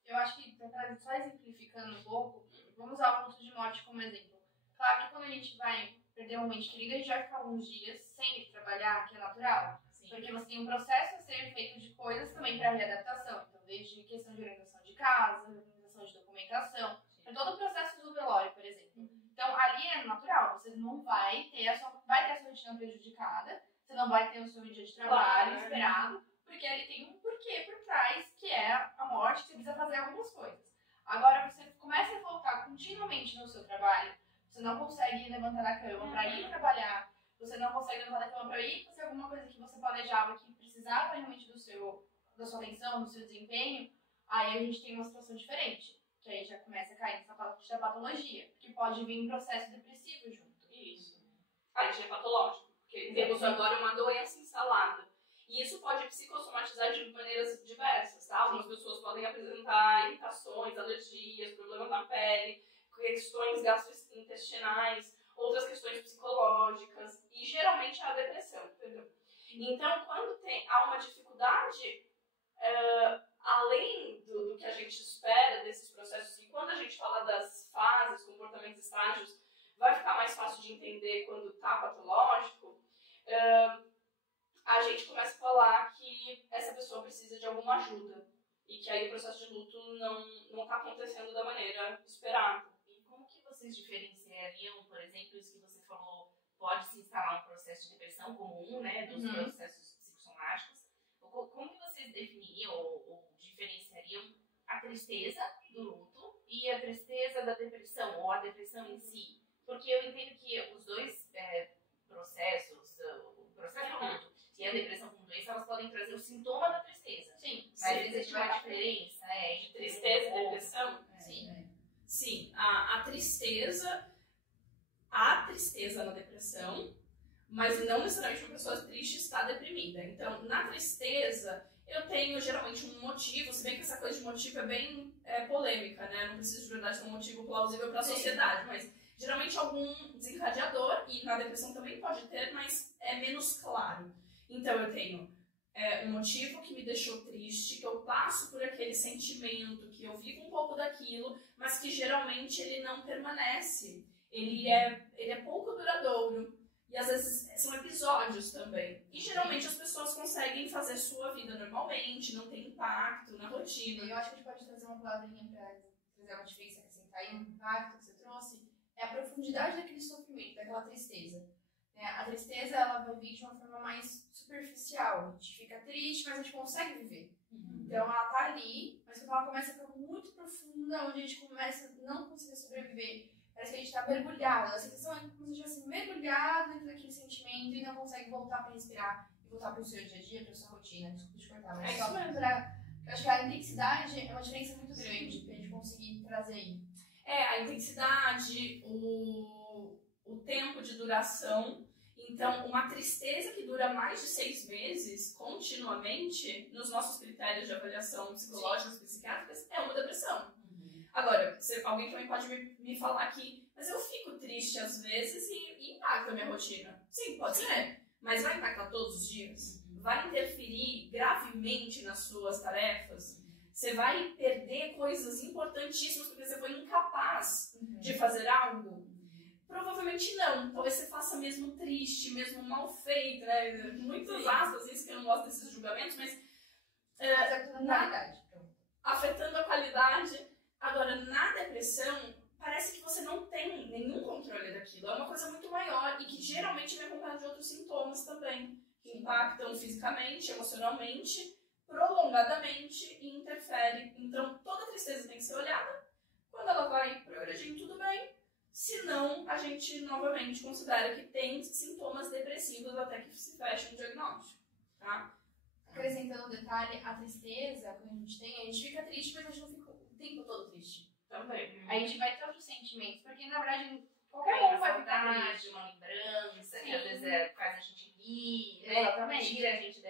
Eu acho que, só exemplificando um pouco, vamos usar o luto de morte como exemplo. Claro que quando a gente vai perder um ente querido, a gente vai ficar alguns dias sem trabalhar, que é natural. Sim. Porque você tem um processo a ser feito de coisas também para readaptação. Então, desde questão de organização de casa, organização de documentação, para todo o processo do velório, por exemplo. Então, ali é natural, você não vai ter a sua rotina prejudicada, você não vai ter o seu dia de trabalho esperado, porque ali tem um porquê por trás, que é a morte, que você precisa fazer algumas coisas. Agora, você começa a focar continuamente no seu trabalho, você não consegue levantar da cama para ir trabalhar, você não consegue levantar da cama para ir fazer alguma coisa que você planejava, que precisava realmente da sua atenção, do seu desempenho, aí a gente tem uma situação diferente. Que aí já começa a cair nessa parte da patologia, que pode vir um processo depressivo junto. Isso. Aí já é patológico, porque temos agora uma doença instalada. E isso pode psicossomatizar de maneiras diversas, tá? Algumas pessoas podem apresentar irritações, alergias, problemas na pele, questões gastrointestinais, outras questões psicológicas, e geralmente é a depressão, entendeu? Então, quando há uma dificuldade, além do que a gente espera desses processos, e quando a gente fala das fases, comportamentos, estágios, vai ficar mais fácil de entender quando está patológico, a gente começa a falar que essa pessoa precisa de alguma ajuda, e que aí o processo de luto não está acontecendo da maneira esperada. E como que vocês diferenciariam, por exemplo, isso que você falou, pode se instalar um processo de depressão comum, né, dos processos psicossomáticos? Como que vocês definiriam ou diferenciariam a tristeza do luto e a tristeza da depressão, ou a depressão em si? Porque eu entendo que os dois processos, o processo do luto e a depressão como doença, elas podem trazer o sintoma da tristeza. Sim. Mas existe uma diferença entre tristeza e depressão? Sim. Sim, a tristeza na depressão, mas não necessariamente uma pessoa triste está deprimida. Então, na tristeza, eu tenho geralmente um motivo, se bem que essa coisa de motivo é bem polêmica, né? Não preciso de verdade ter um motivo plausível para a sociedade, mas geralmente algum desencadeador, e na depressão também pode ter, mas é menos claro. Então, eu tenho um motivo que me deixou triste, que eu passo por aquele sentimento, que eu vivo um pouco daquilo, mas que geralmente ele não permanece. ele é pouco duradouro. E às vezes são episódios também. E geralmente as pessoas conseguem fazer sua vida normalmente, não tem impacto na rotina. Eu acho que a gente pode trazer uma palavrinha para trazer uma diferença, acrescentar aí um impacto que você trouxe, é a profundidade daquele sofrimento, daquela tristeza. A tristeza, ela vai vir de uma forma mais superficial. A gente fica triste, mas a gente consegue viver. Então ela tá ali, mas quando ela começa a ficar muito profunda, onde a gente começa a não conseguir sobreviver, parece que a gente tá mergulhado. A sensação é como se a gente estivesse mergulhado dentro daquele sentimento e não consegue voltar pra respirar e voltar pro seu dia a dia, pra sua rotina. Desculpa te cortar, mas só pra... Eu acho que a intensidade é uma diferença muito grande pra gente conseguir trazer aí. A intensidade, o tempo de duração. Então, uma tristeza que dura mais de 6 meses, continuamente, nos nossos critérios de avaliação psicológicos e psiquiátricas, é uma depressão. Agora, alguém também pode me falar que, mas eu fico triste às vezes e impacta a minha rotina. Sim, pode ser. Mas vai impactar todos os dias? Vai interferir gravemente nas suas tarefas? Você vai perder coisas importantíssimas porque você foi incapaz de fazer algo? Provavelmente não. Talvez você faça mesmo triste, mesmo mal feito, né? Muitas aspas, isso que eu não gosto desses julgamentos, mas... afetando a qualidade. Agora, na depressão, parece que você não tem nenhum controle daquilo. É uma coisa muito maior e que geralmente vem acompanhada de outros sintomas também, que impactam fisicamente, emocionalmente, prolongadamente e interfere. Então, toda tristeza tem que ser olhada. Quando ela vai progredindo, tudo bem. Se não, a gente novamente considera que tem sintomas depressivos até que se feche um diagnóstico. Tá? Acrescentando um detalhe, a tristeza, quando a gente fica triste, mas a gente não fica o tempo todo triste. Também. A gente vai ter outros sentimentos, porque na verdade qualquer um vai ficar triste. Uma lembrança, que às vezes faz a gente rir, né? Exatamente. Tira a gente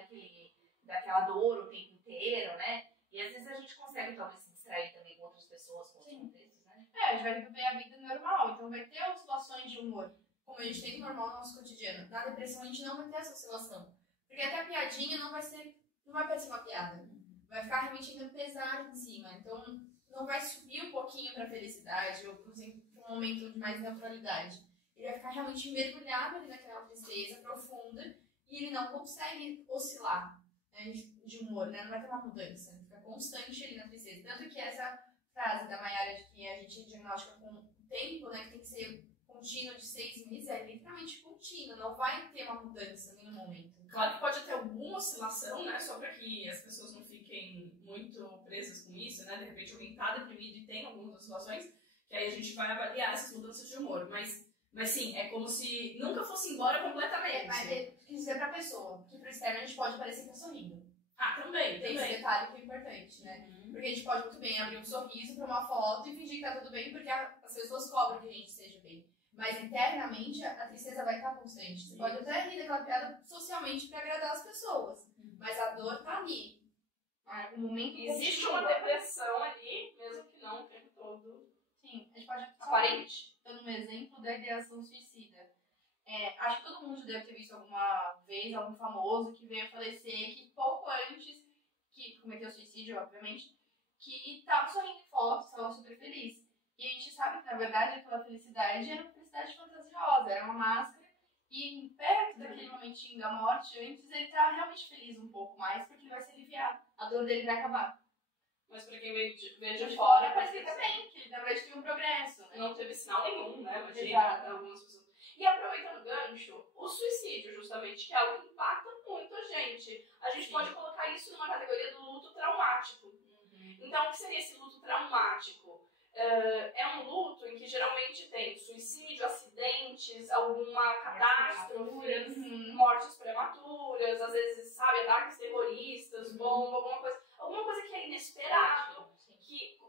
daquela dor o tempo inteiro, né? E às vezes a gente consegue talvez se distrair também com outras pessoas, com outros contextos, né? A gente vai viver a vida normal, então vai ter oscilações de humor, como a gente tem normal no nosso cotidiano. Na depressão a gente não vai ter essa oscilação, porque até a piadinha não vai parecer uma piada, vai ficar realmente ainda pesado em cima, então não vai subir um pouquinho pra felicidade ou por exemplo, pra um momento de mais neutralidade. Ele vai ficar realmente mergulhado ali naquela tristeza profunda e ele não consegue oscilar, né, de humor, né? Não vai ter uma mudança, ele fica constante ali na tristeza. Tanto que essa frase da Mayara de que a gente diagnostica com tempo, né, que tem que ser contínuo de 6 meses, é literalmente contínuo, não vai ter uma mudança em nenhum momento. Claro que pode ter alguma oscilação, né, só para que as pessoas não fiquem muito presas com isso, né, de repente alguém está deprimido e tem algumas oscilações, que aí a gente vai avaliar essas mudanças de humor, mas sim, é como se nunca fosse embora completamente. Quer dizer pra pessoa, que pro externo a gente pode parecer que tá sorrindo. Também. Tem esse detalhe que é importante, né? Porque a gente pode muito bem abrir um sorriso pra uma foto e fingir que tá tudo bem, porque as pessoas cobram que a gente esteja bem. Mas internamente a tristeza vai estar constante. Você pode até rir daquela piada socialmente pra agradar as pessoas, mas a dor tá ali. O momento existe uma depressão ali, mesmo que não o tempo todo. Sim, a gente pode aparente. Dando um exemplo da ideação suicida. Acho que todo mundo já deve ter visto alguma vez algum famoso que veio a falecer, que pouco antes, que cometeu suicídio, obviamente, que estava sorrindo em fotos, estava super feliz. E a gente sabe que, na verdade, aquela felicidade era uma felicidade fantasiosa, era uma máscara. E perto daquele momentinho da morte, antes, ele tá realmente feliz um pouco mais, porque ele vai se aliviar. A dor dele vai acabar. Mas pra quem vê de fora, parece que ele tá bem, que ele, na verdade, tem um progresso, né? Não teve sinal nenhum, né? Imagina, Exato. Algumas pessoas. E aproveitando o gancho, o suicídio, justamente, que é algo que impacta muito a gente. A gente pode colocar isso numa categoria do luto traumático. Então, o que seria esse luto traumático? É um luto em que geralmente tem suicídio, acidentes, alguma catástrofe, mortes prematuras, às vezes, sabe, ataques terroristas, bomba, alguma coisa que é inesperado, que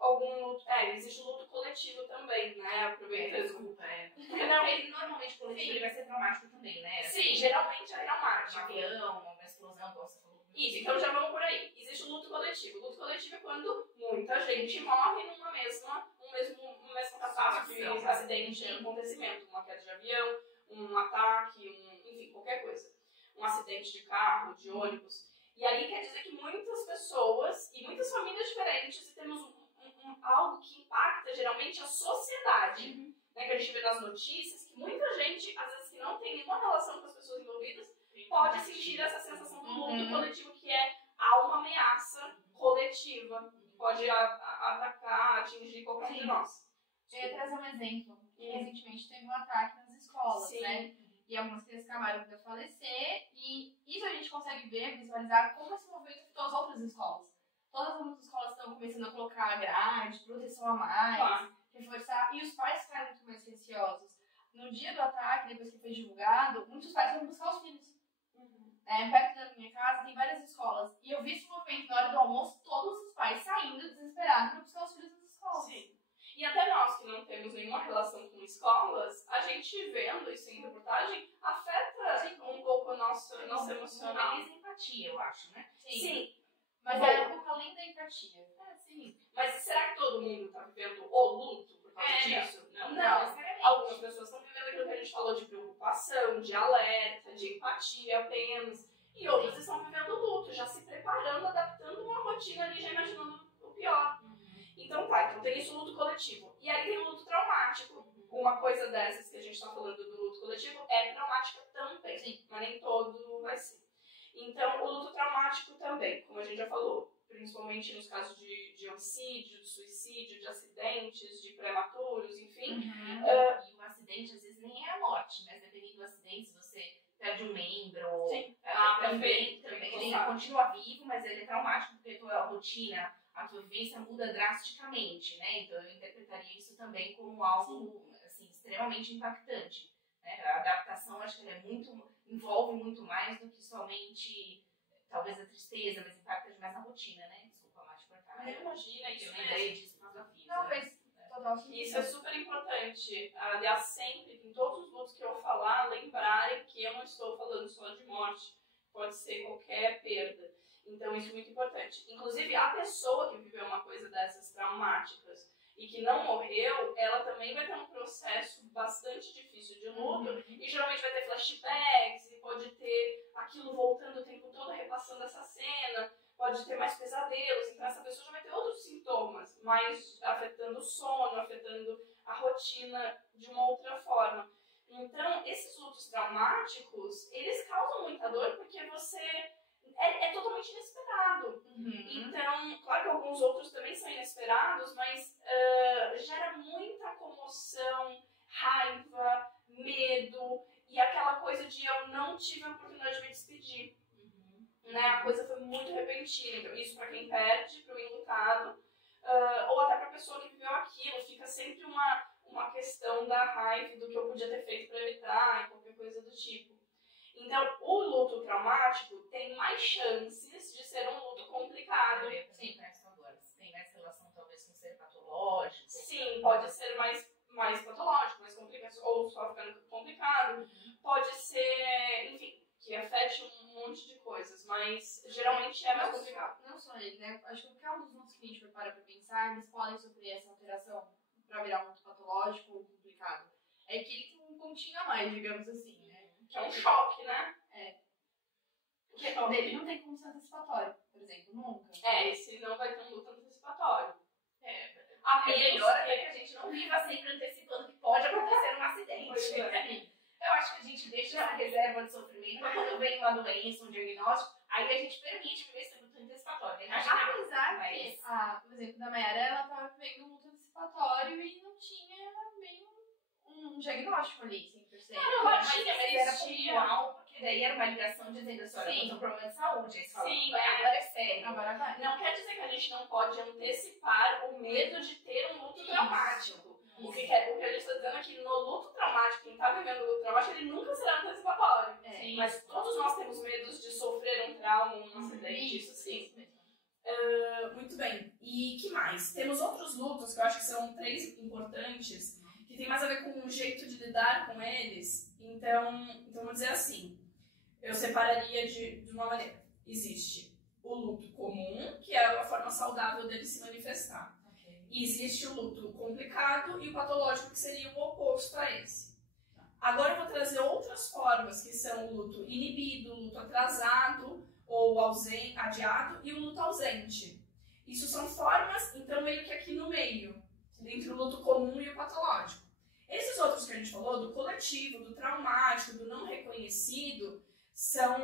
existe o luto coletivo também, né? Aproveitando. Desculpa, Não, ele normalmente coletivo ele vai ser traumático também, né? Sim, geralmente é traumático. Um avião, uma explosão, como você falou. Isso, então já vamos por aí. Existe o luto coletivo. O luto coletivo é quando muita gente morre numa mesma catástrofe, acidente, acontecimento, uma queda de avião, um ataque, enfim, qualquer coisa. Um acidente de carro, de ônibus. E aí quer dizer que muitas pessoas e muitas famílias diferentes, e temos algo que impacta geralmente a sociedade, né, que a gente vê nas notícias, que muita gente, às vezes que não tem nenhuma relação com as pessoas envolvidas, pode sentir essa sensação do luto coletivo, que há uma ameaça coletiva, que pode atacar, atingir qualquer um de nós. Eu ia trazer um exemplo, que recentemente teve um ataque nas escolas, né? E algumas crianças acabaram de falecer, e isso a gente consegue ver, visualizar como esse movimento afetou as outras escolas. Todas as outras escolas estão começando a colocar grade, proteção a mais, reforçar, e os pais ficaram muito mais receosos. No dia do ataque, depois que foi divulgado, muitos pais foram buscar os filhos. Perto da minha casa tem várias escolas, e eu vi esse movimento na hora do almoço, todos os pais saindo desesperados para buscar os filhos nas escolas. Sim. E até nós que não temos nenhuma relação com escolas, a gente vendo isso em reportagem, afeta um pouco o nosso emocional. Mais empatia, eu acho, né? Sim. Mas é um pouco além da empatia. Sim. Mas será que todo mundo está vivendo o luto por causa disso? Não. Algumas pessoas estão vivendo aquilo que a gente falou de preocupação, de alerta, de empatia apenas. E outras estão vivendo o luto, já se preparando, adaptando uma rotina ali, já imaginando o pior. Então então tem isso, o luto coletivo. E aí tem o luto traumático. Uma coisa dessas que a gente está falando do luto coletivo é traumática também, mas nem todo vai ser. Então, o luto traumático também, como a gente já falou, principalmente nos casos de homicídio, de suicídio, de acidentes, de prematuros, enfim. E o acidente, às vezes, nem é a morte, mas dependendo do acidente, se você perde um membro, também ele continua vivo, mas ele é traumático, porque a tua rotina, a tua vivência muda drasticamente, né? Então eu interpretaria isso também como algo assim, extremamente impactante. Né? A adaptação, acho que ela envolve muito mais do que somente, talvez, a tristeza, mas impacta demais na rotina, né? Desculpa, Mati, cortar. Mas imagina isso, eu lembrei disso quando eu fiz. Não, mas total sentido. Isso é super importante. Aliás, sempre, em todos os lutos que eu vou falar, lembrarem que eu não estou falando só de morte, pode ser qualquer perda. Então, isso é muito importante. Inclusive, a pessoa que viveu uma coisa dessas traumáticas e que não morreu, ela também vai ter um processo bastante difícil de luto e geralmente vai ter flashbacks e pode ter aquilo voltando o tempo todo, repassando essa cena, pode ter mais pesadelos. Então, essa pessoa já vai ter outros sintomas, mas afetando o sono, afetando a rotina de uma outra forma. Então, esses lutos traumáticos, eles causam muita dor porque você... É totalmente inesperado. Então, claro que alguns outros também são inesperados, mas gera muita comoção, raiva, medo e aquela coisa de eu não tive a oportunidade de me despedir. Né? A coisa foi muito repentina. Então, isso para quem perde, para o enlutado, ou até para a pessoa que viveu aquilo. Fica sempre uma questão da raiva, do que eu podia ter feito para evitar e qualquer coisa do tipo. Então, o luto traumático tem mais chances de ser um luto complicado. Sim, agora. Tem mais relação, talvez, com ser patológico. Sim, pode ser mais patológico, mais complicado, ou só ficando complicado. Pode ser, enfim, que afete um monte de coisas, mas geralmente é mais complicado. Não só ele, né? Acho que qualquer um dos lutos que a gente for parar pra pensar, eles podem sofrer essa alteração pra virar um luto patológico ou complicado. É que ele tem um pontinho a mais, digamos assim, né? Que é um choque, né? Porque dele não tem como ser antecipatório, por exemplo, nunca. Esse não vai ter um luto antecipatório. A melhor é que a gente não viva sempre antecipando que pode acontecer um acidente. Eu acho que a gente deixa essa reserva de sofrimento para quando vem uma doença, um diagnóstico, aí a gente permite viver esse luto antecipatório. Apesar que, por exemplo, da Mayara, ela estava vivendo um luto antecipatório e não tinha bem um diagnóstico ali, 100%. Mas era pontual, porque daí era uma ligação dizendo assim, olha, tem um problema de saúde. Aí você fala, agora é sério. Agora vai. Não quer dizer que a gente não pode antecipar o medo de ter um luto traumático. O que a gente está dizendo é que no luto traumático, quem está vivendo o luto traumático, ele nunca será antecipatório. Mas todos nós temos medos de sofrer um trauma, um acidente, isso sim. Muito bem. E que mais? Temos outros lutos que eu acho que são 3 importantes, que tem mais a ver com o jeito de lidar com eles. Então vamos dizer assim, eu separaria de uma maneira. Existe o luto comum, que é a forma saudável dele se manifestar. E existe o luto complicado e o patológico, que seria o oposto a esse. Agora eu vou trazer outras formas, que são o luto inibido, o luto atrasado ou adiado e o luto ausente. Isso são formas, então, meio que aqui no meio, entre o luto comum e o patológico. Esses outros que a gente falou, do coletivo, do traumático, do não reconhecido, são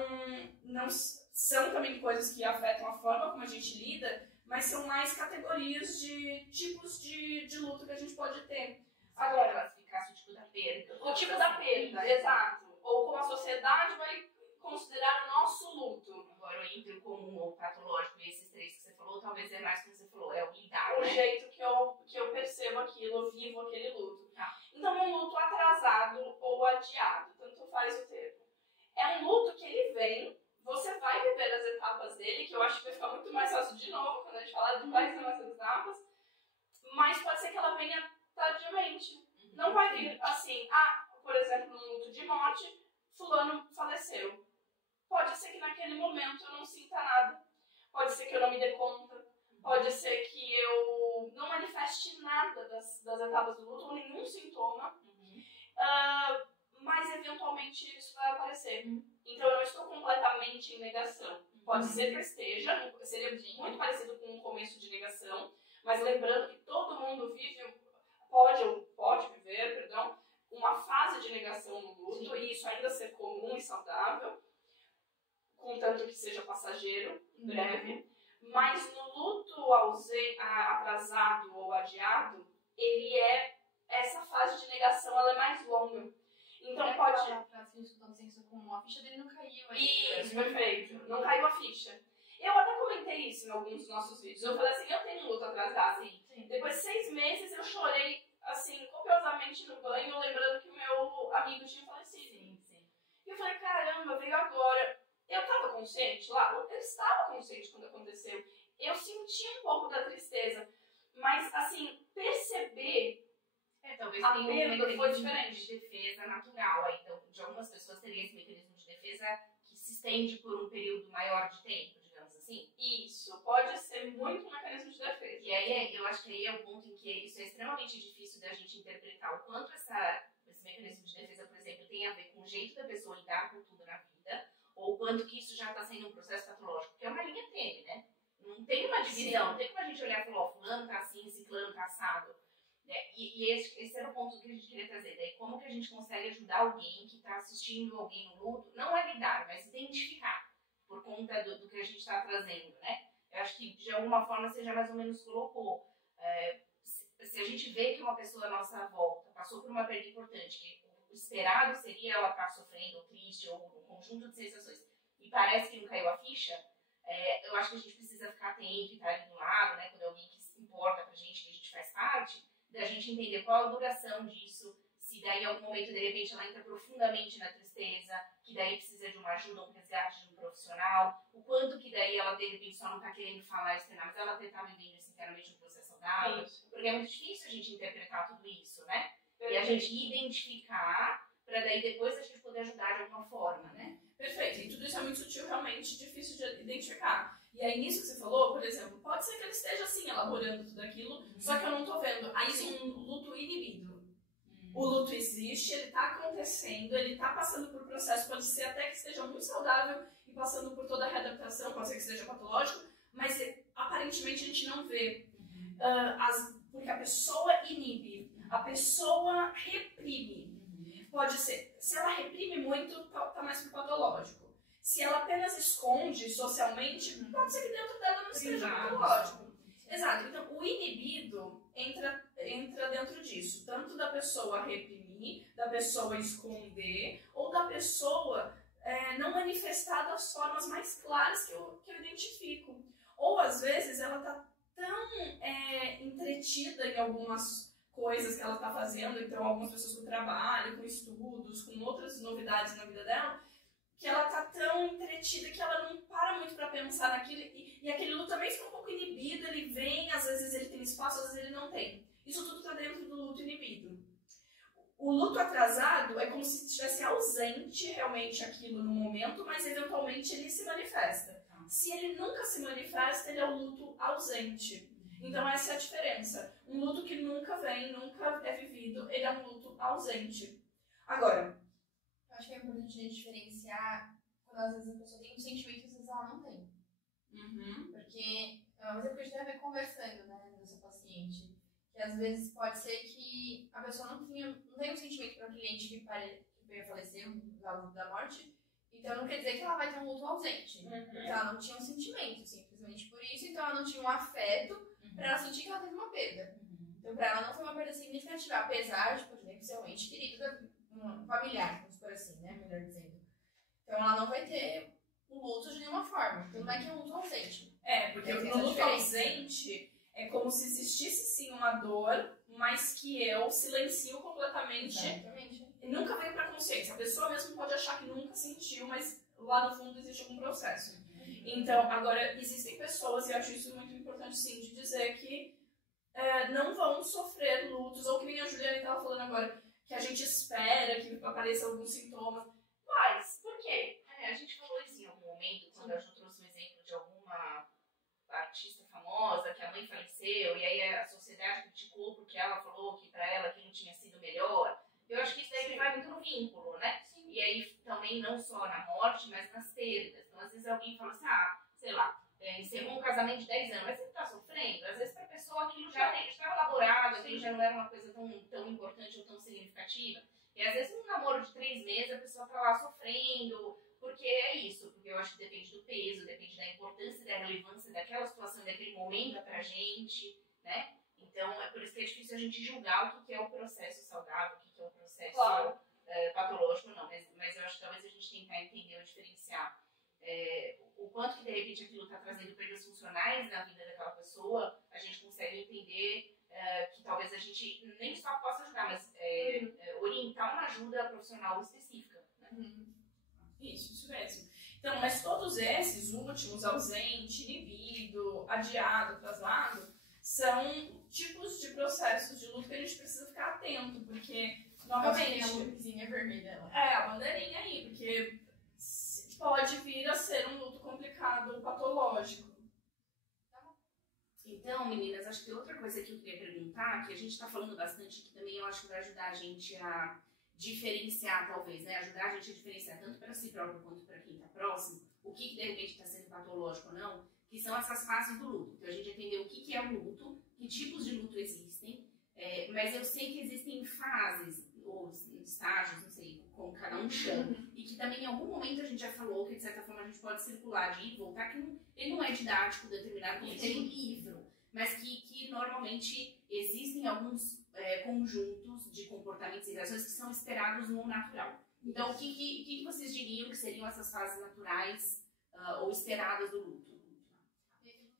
também coisas que afetam a forma como a gente lida, mas são mais categorias de tipos de luto que a gente pode ter. Agora, classificar o tipo da perda. O tipo da perda, exato. Ou como a sociedade vai considerar o nosso luto. Agora, o entre comum ou patológico, e esses três que você falou, talvez é mais que você falou, é o lidar, O né? jeito que eu percebo aquilo, eu vivo aquele luto. Tá. Então, um luto atrasado ou adiado, tanto faz o termo. É um luto que ele vem, você vai viver as etapas dele, que eu acho que vai ficar muito mais fácil de novo quando a gente falar de quais são essas etapas, mas pode ser que ela venha tardiamente. Não vai vir assim, por exemplo, num luto de morte, fulano faleceu. Pode ser que naquele momento eu não sinta nada. Pode ser que eu não me dê conta. Pode ser que eu não manifeste nada das etapas do luto, ou nenhum sintoma. Mas eventualmente isso vai aparecer. Então eu não estou completamente em negação. Pode ser que eu esteja, seria muito parecido com um começo de negação, mas lembrando que todo mundo pode viver, uma fase de negação no luto, e isso ainda ser comum e saudável, contanto que seja passageiro, breve. Mas no luto atrasado ou adiado, essa fase de negação ela é mais longa. Então pode... Como a ficha dele não caiu ainda. Isso, perfeito. Não caiu a ficha. Eu até comentei isso em alguns dos nossos vídeos. Eu falei assim, eu tenho luto atrasado. Sim. Depois de 6 meses eu chorei, assim, copiosamente no banho, lembrando que o meu amigo tinha falecido. Sim. E eu falei, caramba, veio agora. Eu estava consciente lá? Eu estava consciente quando aconteceu. Eu senti um pouco da tristeza. Mas, assim, perceber talvez a tenha um perda foi mecanismo diferente. de defesa natural. Então, de algumas pessoas teria esse mecanismo de defesa que se estende por um período maior de tempo, digamos assim. Isso, pode ser muito um mecanismo de defesa. E aí, eu acho que aí é o ponto em que isso é extremamente difícil da gente interpretar o quanto esse mecanismo de defesa, por exemplo, tem a ver com o jeito da pessoa lidar com tudo na vida, ou quanto que isso já está sendo um processo patológico, porque é uma linha tênue, né? Não tem uma divisão, não tem como a gente olhar e falar, fulano tá assim, ciclano tá assado. E esse era o ponto que a gente queria trazer. Daí, como que a gente consegue ajudar alguém que está assistindo alguém no luto, não é lidar, mas identificar, por conta do que a gente está trazendo, né? Eu acho que, de alguma forma, você já mais ou menos colocou. Se a gente vê que uma pessoa à nossa volta passou por uma perda importante, que o esperado seria ela estar sofrendo, ou triste, ou um conjunto de sensações, e parece que não caiu a ficha, eu acho que a gente precisa ficar atento e estar ali do lado, né? Quando é alguém que se importa pra gente, que a gente faz parte, da gente entender qual a duração disso, se daí em algum momento, de repente, ela entra profundamente na tristeza, que daí precisa de uma ajuda, um resgate de um profissional, o quanto que daí ela, de repente, só não está querendo falar, externar, mas ela está vivendo isso internamente um processo saudável, porque é muito difícil a gente interpretar tudo isso, né? E a gente identificar, para daí depois a gente poder ajudar de alguma forma, né? Perfeito, e tudo isso é muito sutil, realmente difícil de identificar. E aí, nisso que você falou, por exemplo, pode ser que ele esteja assim, elaborando tudo aquilo, só que eu não tô vendo. Aí isso é um luto inibido. O luto existe, ele tá acontecendo, ele tá passando por processo, pode ser até que esteja muito saudável e passando por toda a readaptação, pode ser que esteja patológico, mas aparentemente a gente não vê. Porque a pessoa inibe, a pessoa reprime. Pode ser, se ela reprime muito, tá mais pro patológico. Se ela apenas esconde socialmente, pode ser que dentro dela não esteja patológico. Exato. Então, o inibido entra dentro disso. Tanto da pessoa reprimir, da pessoa esconder, ou da pessoa não manifestar das formas mais claras que eu identifico. Ou, às vezes, ela tá tão entretida em algumas coisas que ela tá fazendo, então, algumas pessoas com trabalho, com estudos, com outras novidades na vida dela, que ela tá tão entretida que ela não para muito para pensar naquilo, e aquele luto também fica um pouco inibido, ele vem, às vezes ele tem espaço, às vezes ele não tem. Isso tudo tá dentro do luto inibido. O luto atrasado é como se estivesse ausente realmente aquilo no momento, mas eventualmente ele se manifesta. Se ele nunca se manifesta, ele é o luto ausente. Então essa é a diferença. Um luto que nunca vem, nunca é vivido, ele é um luto ausente. Agora, eu acho que é importante a gente diferenciar quando às vezes a pessoa tem um sentimento e às vezes ela não tem. Porque Mas é porque a gente deve conversando, né, dessa paciente. Que às vezes pode ser que a pessoa não tem um sentimento para o cliente que veio a falecer, da morte. Então não quer dizer que ela vai ter um luto ausente. Então ela não tinha um sentimento, simplesmente por isso. Então ela não tinha um afeto para ela sentir que ela teve uma perda. Então para ela não foi uma perda significativa, apesar de, por exemplo, ser um ente querido, um familiar, vamos por assim, né, melhor dizendo. Então ela não vai ter um luto de nenhuma forma. Então não é que é um luto ausente. Porque o luto ausente é como se existisse sim uma dor, mas que eu silencio completamente. Exatamente. E nunca veio pra consciência. A pessoa mesmo pode achar que nunca sentiu, mas lá no fundo existe algum processo. Então, agora, existem pessoas, e eu acho isso muito importante sim, de dizer que não vão sofrer lutos, ou que nem a Juliana estava falando agora, que a gente espera que apareça alguns sintomas. Mas, por quê? A gente falou isso em algum momento, quando a Ju trouxe um exemplo de alguma artista famosa, que a mãe faleceu, e aí a sociedade criticou porque ela falou que pra ela aquilo tinha sido melhor. Eu acho que isso daí vai muito no vínculo, né? Sim. E aí também não só na morte, mas nas perdas. Então, às vezes alguém fala assim, sei lá, encerrou um casamento de 10 anos, mas você tá sofrendo? Às vezes pra pessoa aquilo já estava elaborado, aquilo já não era uma coisa tão importante ou tão significativa. E às vezes um namoro de 3 meses, a pessoa tá lá sofrendo, porque é isso, porque eu acho que depende do peso, depende da importância, da relevância daquela situação, daquele momento pra gente, né? Então, é por isso que é difícil a gente julgar o que é o processo saudável, o que é o processo patológico, não. Mas eu acho que talvez a gente tentar entender ou diferenciar o quanto que, de repente, aquilo está trazendo perdas funcionais na vida daquela pessoa, a gente consegue entender que talvez a gente nem só possa ajudar, mas orientar uma ajuda profissional específica, né? Isso mesmo. Então, mas todos esses últimos, ausente, inibido, adiado, atrasado, são tipos de processos de luto que a gente precisa ficar atento, porque, novamente... A luzinha vermelha. A bandeirinha aí, porque pode vir a ser um luto complicado ou patológico. Então, meninas, acho que tem outra coisa que eu queria perguntar, que a gente está falando bastante, que também eu acho que vai ajudar a gente a diferenciar, talvez, né? Ajudar a gente a diferenciar tanto para si próprio quanto para quem está próximo, o que de repente está sendo patológico ou não, que são essas fases do luto. Então, a gente entendeu o que é o luto, que tipos de luto existem, mas eu sei que existem fases, ou estágios, não sei, como cada um chama, e que também em algum momento a gente já falou que, de certa forma, a gente pode circular de ir e voltar, que ele não é didático, determinado, como tem um livro, mas que normalmente existem alguns conjuntos de comportamentos e reações que são esperados no natural. Então, o que vocês diriam que seriam essas fases naturais ou esperadas do luto?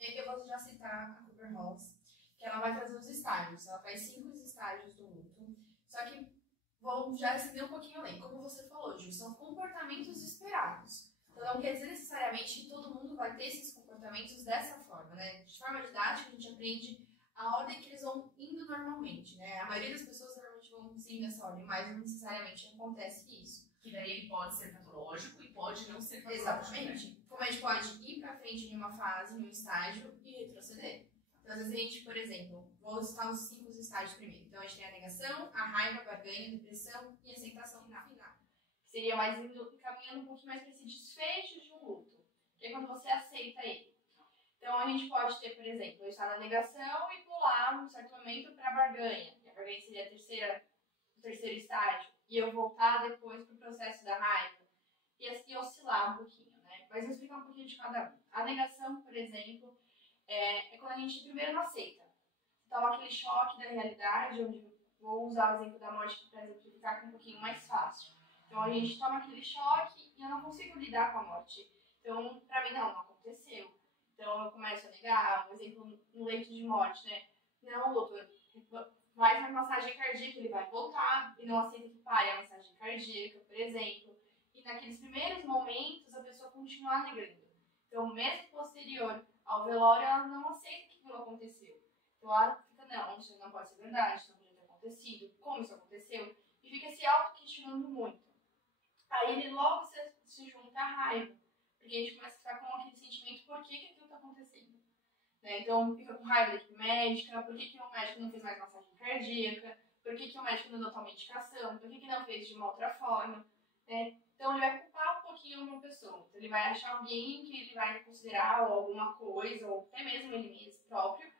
Eu vou já citar a Kübler-Ross, que ela vai trazer os estágios. Ela traz 5 estágios do luto. Só que vou já estender um pouquinho além. Como você falou, Ju, são comportamentos esperados. Então não quer dizer necessariamente que todo mundo vai ter esses comportamentos dessa forma, né? De forma didática, a gente aprende a ordem que eles vão indo normalmente, né? A maioria das pessoas normalmente vão seguindo essa ordem, mas não necessariamente acontece isso. Que daí ele pode ser patológico e pode não ser patológico. Exatamente. Né? Como a gente pode ir pra frente em uma fase, em um estágio e retroceder. Então, às vezes a gente, por exemplo, vou citar os 5 estágios primeiro. Então, a gente tem a negação, a raiva, a barganha, a depressão e a aceitação final. Seria mais encaminhando um pouquinho mais para esse desfecho de um luto, que é quando você aceita ele. Então, a gente pode ter, por exemplo, eu estar na negação e pular, num certo momento, para a barganha. E a barganha seria o terceiro estágio. E eu voltar depois para o processo da raiva. E assim oscilar um pouquinho, né? Mas vou explicar um pouquinho de cada um. A negação, por exemplo, é quando a gente primeiro não aceita. Então, aquele choque da realidade, onde vou usar o exemplo da morte para exemplificar, que é um pouquinho mais fácil. Então, a gente toma aquele choque e eu não consigo lidar com a morte. Então, para mim, não aconteceu. Então, eu começo a negar, um exemplo no leito de morte, né? Não, doutor, faz uma massagem cardíaca, ele vai voltar e não aceita que pare a massagem cardíaca, por exemplo. E naqueles primeiros momentos, a pessoa continua negando. Então, mesmo posterior ao velório, ela não aceita que aquilo aconteceu. Então, ela fica, não, isso não pode ser verdade, isso não pode ter acontecido, como isso aconteceu? E fica se auto-questionando muito. Aí ele logo se junta à raiva, porque a gente começa a ficar com aquele sentimento, por que aquilo está acontecendo? Né? Então, fica com raiva da equipe médica, por que o médico não fez mais massagem cardíaca, por que o médico não deu tal medicação, por que não fez de uma outra forma, né? Então, ele vai culpar um pouquinho uma pessoa. Então, ele vai achar alguém que ele vai considerar ou alguma coisa, ou até mesmo ele mesmo próprio,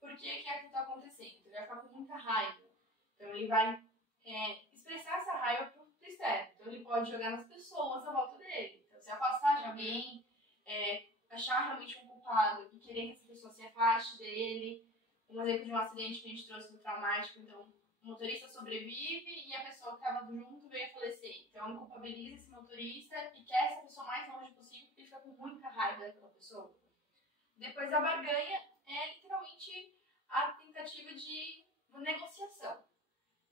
porque que aquilo está acontecendo. Ele vai ficar com muita raiva. Então, ele vai expressar essa raiva pro externo. Então, ele pode jogar nas pessoas à volta dele. Então, se afastar de alguém, achar realmente um culpado e querer que essa pessoa se afaste dele. Um exemplo de um acidente que a gente trouxe do traumático, então, o motorista sobrevive e a pessoa que estava junto veio a falecer. Então, ele culpabiliza esse motorista e quer essa pessoa mais longe possível porque ele fica com muita raiva daquela pessoa. Depois, a barganha é literalmente a tentativa de negociação.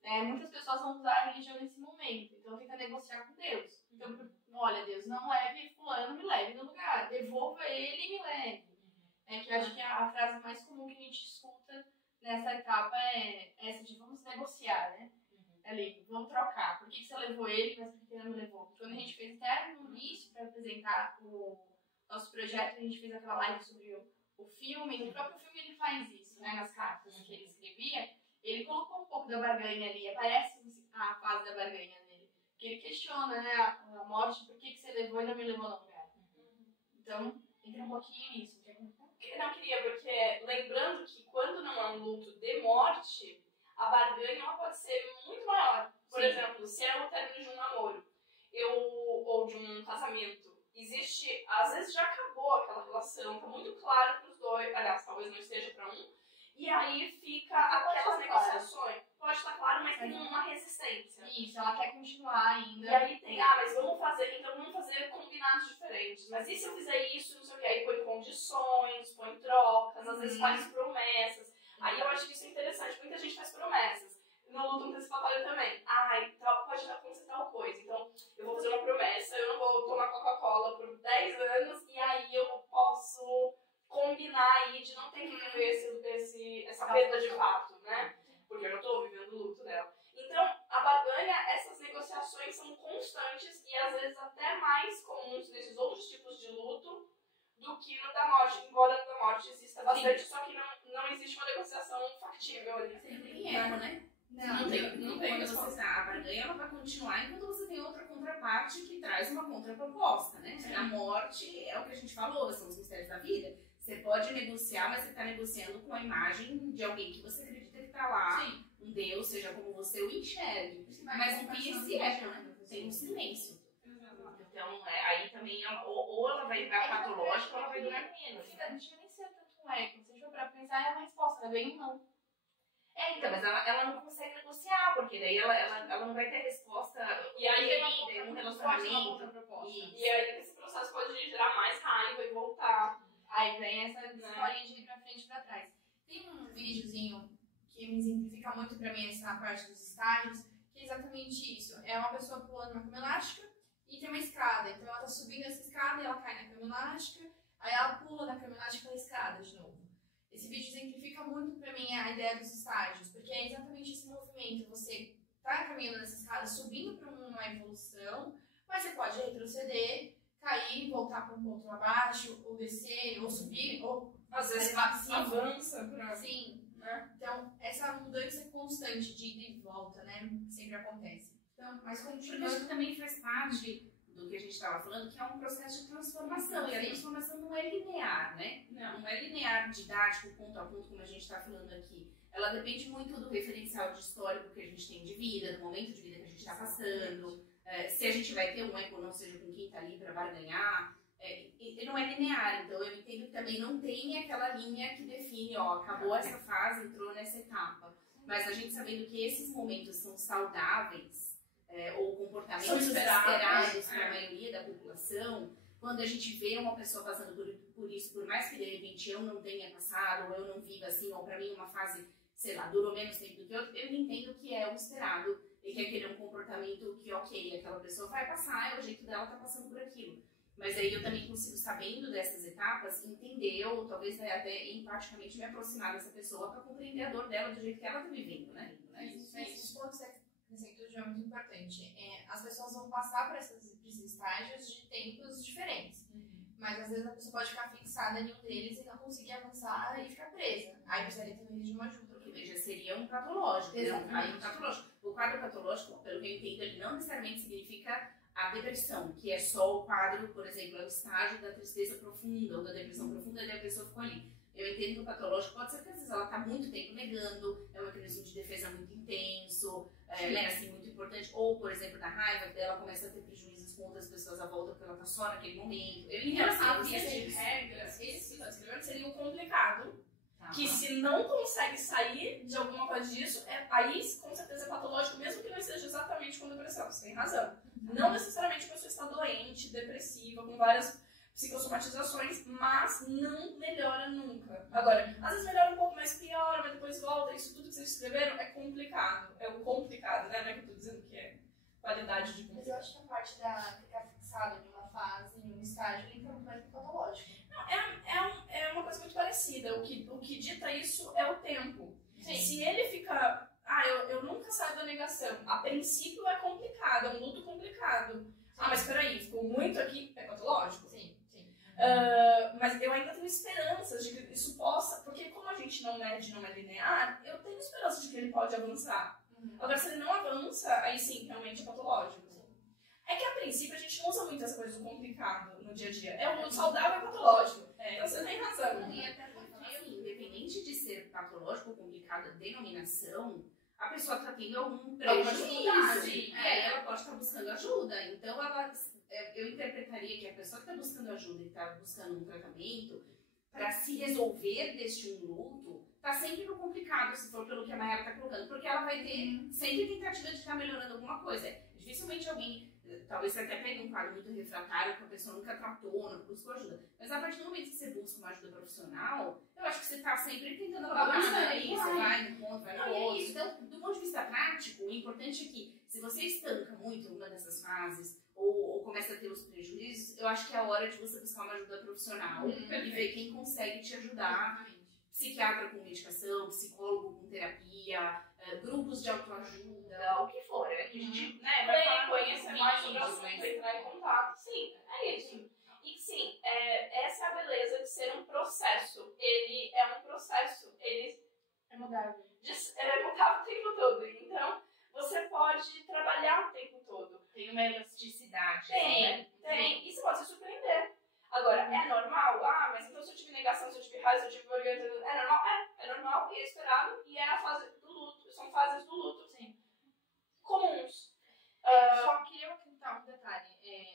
Muitas pessoas vão usar a religião nesse momento, então tenta negociar com Deus. Então, olha, Deus, não leve fulano, me leve no lugar, devolva ele e me leve. Que eu acho que a frase mais comum que a gente escuta nessa etapa é essa de vamos negociar, né? Ali, vamos trocar. Por que você levou ele, mas por que ele não me levou? Quando a gente fez até no início para apresentar o nosso projeto, a gente fez aquela live sobre o filme. No próprio filme ele faz isso, né? Nas cartas que ele escrevia, ele colocou um pouco da barganha ali. Aparece a fase da barganha nele. Que ele questiona, né? A morte, por que você levou e não me levou no lugar? Então, entra um pouquinho nisso. Não queria, porque lembrando que quando não é um luto de morte, a barganha ela pode ser muito maior. Por exemplo, se é o término de um namoro ou de um casamento, existe, às vezes já acabou aquela relação, tá muito claro para os dois, aliás, talvez não esteja para um, e aí fica aquelas negociações. Pode estar claro, mas tem uma resistência. Isso, ela quer continuar ainda. E aí tem, mas vamos fazer combinados diferentes. Mas e se eu fizer isso, não sei o que, aí põe condições, põe trocas, às vezes faz promessas. Aí eu acho que isso é interessante, muita gente faz promessas. No luto antecipatório também. Pode acontecer tal coisa. Então, eu vou fazer uma promessa, eu não vou tomar Coca-Cola por 10 anos, e aí eu posso combinar aí de não ter que viver essa perda de fato, né? Porque eu não estou vivendo o luto dela. Então, a barganha, essas negociações são constantes e às vezes até mais comuns nesses outros tipos de luto do que no da morte. Embora no da morte exista bastante, só que não existe uma negociação factível ali. Sempre tem erro, né? Não tem. Quando você tá, a barganha ela vai continuar enquanto você tem outra contraparte que traz uma contraproposta, né? A morte é o que a gente falou, são os mistérios da vida. Você pode negociar, mas você está negociando com a imagem de alguém que você acredita que está lá. Sim. Um Deus, seja como você o enxergue. Mas não tem esse eco, né? Tem um silêncio. Então, aí também, ou ela vai virar patológica ou ela vai durar menos. A gente nem sei tanto um eco. Se a gente for para pensar, é uma resposta, bem não. Então, mas ela não consegue negociar, porque daí ela não vai ter resposta. E aí um relacionamento. E aí esse processo pode gerar mais raiva e voltar. Aí vem essa historinha de ir pra frente e pra trás. Tem um videozinho que me exemplifica muito pra mim essa parte dos estágios, que é exatamente isso. É uma pessoa pulando uma cama elástica e tem uma escada. Então ela tá subindo essa escada e ela cai na cama elástica, aí ela pula da cama elástica pela escada de novo. Esse vídeo exemplifica muito pra mim a ideia dos estágios, porque é exatamente esse movimento. Você tá caminhando nessa escada, subindo pra uma evolução, mas você pode retroceder, cair, voltar para um ponto abaixo, ou descer, ou subir, ou às vezes avança pra... Sim, né? Então, essa mudança constante de ida e volta, né? Sempre acontece. Então, mas porque acho que também faz parte do que a gente estava falando, que é um processo de transformação. E a transformação não é linear, né? Não é linear, didático, ponto a ponto, como a gente está falando aqui. Ela depende muito do referencial de histórico que a gente tem de vida, do momento de vida que a gente está passando. Se a gente vai ter um eco, não seja com quem está ali para barganhar, não é linear. Então eu entendo que também não tem aquela linha que define, acabou essa fase, entrou nessa etapa. Mas a gente sabendo que esses momentos são saudáveis, ou comportamentos esperados para a maioria da população, quando a gente vê uma pessoa passando por isso, por mais que de repente eu não tenha passado, ou eu não viva assim, ou para mim uma fase, sei lá, durou menos tempo do que outra, eu entendo que é o esperado. E que aquele é um comportamento que, ok, aquela pessoa vai passar, é o jeito dela tá passando por aquilo. Mas aí eu também consigo, sabendo dessas etapas, entender, ou talvez até empaticamente me aproximar dessa pessoa para compreender a dor dela do jeito que ela tá vivendo, né? Isso. Esses pontos que você acrescentou é muito importante. As pessoas vão passar por esses estágios de tempos diferentes. Mas às vezes a pessoa pode ficar fixada em um deles e não conseguir avançar e ficar presa. Aí precisaria também de uma ajuda. Porque já seria um patológico. Exatamente. O quadro patológico, pelo que eu entendo, ele não necessariamente significa a depressão, que é só o quadro, por exemplo, é o estágio da tristeza profunda ou da depressão profunda, e a pessoa ficou ali. Eu entendo que o patológico pode ser que às vezes ela está muito tempo negando, é um mecanismo de defesa muito intenso, né, assim, muito importante. Ou, por exemplo, da raiva, ela começa a ter prejuízos com outras pessoas à volta porque ela está só naquele momento. A via de regra, esse que você está escrevendo seria o complicado. Que se não consegue sair de alguma coisa disso, aí com certeza é patológico, mesmo que não seja exatamente com depressão. Você tem razão. Não necessariamente a pessoa está doente, depressiva, com várias psicossomatizações, mas não melhora nunca. Agora, às vezes melhora um pouco, mas piora, mas depois volta. Isso tudo que vocês escreveram é complicado. É o complicado, né? Não é que eu estou dizendo que é qualidade de complicado. Mas eu acho que a parte da ficar fixado em uma fase, em um estágio, ele é muito mais patológico. Não, é uma coisa muito parecida. O que dita isso é o tempo. Sim. Se ele fica... eu nunca saio da negação. A princípio é complicado, é um luto complicado. Mas peraí, ficou muito aqui, é patológico? Sim. Mas eu ainda tenho esperanças de que isso possa... Porque como a gente não é linear, eu tenho esperança de que ele pode avançar. Agora, se ele não avança, aí sim, realmente é patológico. É que a princípio a gente não usa muito essa coisa do complicado no dia a dia. É um luto saudável e patológico. Então você tem razão. E até porque, assim, independente de ser patológico ou complicado a denominação, a pessoa está tendo algum prejuízo. E aí ela pode estar buscando ajuda. Então, eu interpretaria que a pessoa que está buscando ajuda e está buscando um tratamento para se resolver deste luto, está sempre no complicado, se for pelo que a Mayara está colocando. Porque ela vai ter sempre tentativa de estar melhorando alguma coisa. Dificilmente alguém... Talvez você até pegue um quadro muito refratário que a pessoa nunca tratou, não buscou ajuda. Mas a partir do momento que você busca uma ajuda profissional, eu acho que você está sempre tentando alavancar. Aí você vai num ponto, vai no outro. Então, do ponto de vista prático, o importante é que se você estanca muito uma dessas fases ou começa a ter os prejuízos, eu acho que é a hora de você buscar uma ajuda profissional e ver quem consegue te ajudar. Psiquiatra com medicação, psicólogo com terapia, grupos de autoajuda, o que for. É que a gente vai conhecer mais sobre o assunto, entrar em contato. Sim, é isso. E sim, essa é a beleza de ser um processo. Ele é um processo, ele é mudável. É mudável o tempo todo. Então, você pode trabalhar o tempo todo. Tem uma elasticidade. Tem. E você pode se surpreender. Agora, é normal? Mas então se eu tive negação, se eu tive raiva, se eu tive vergonha, é normal? É normal e é esperado. E é a fase do luto. São fases do luto, sim, comuns. Só queria acrescentar um detalhe.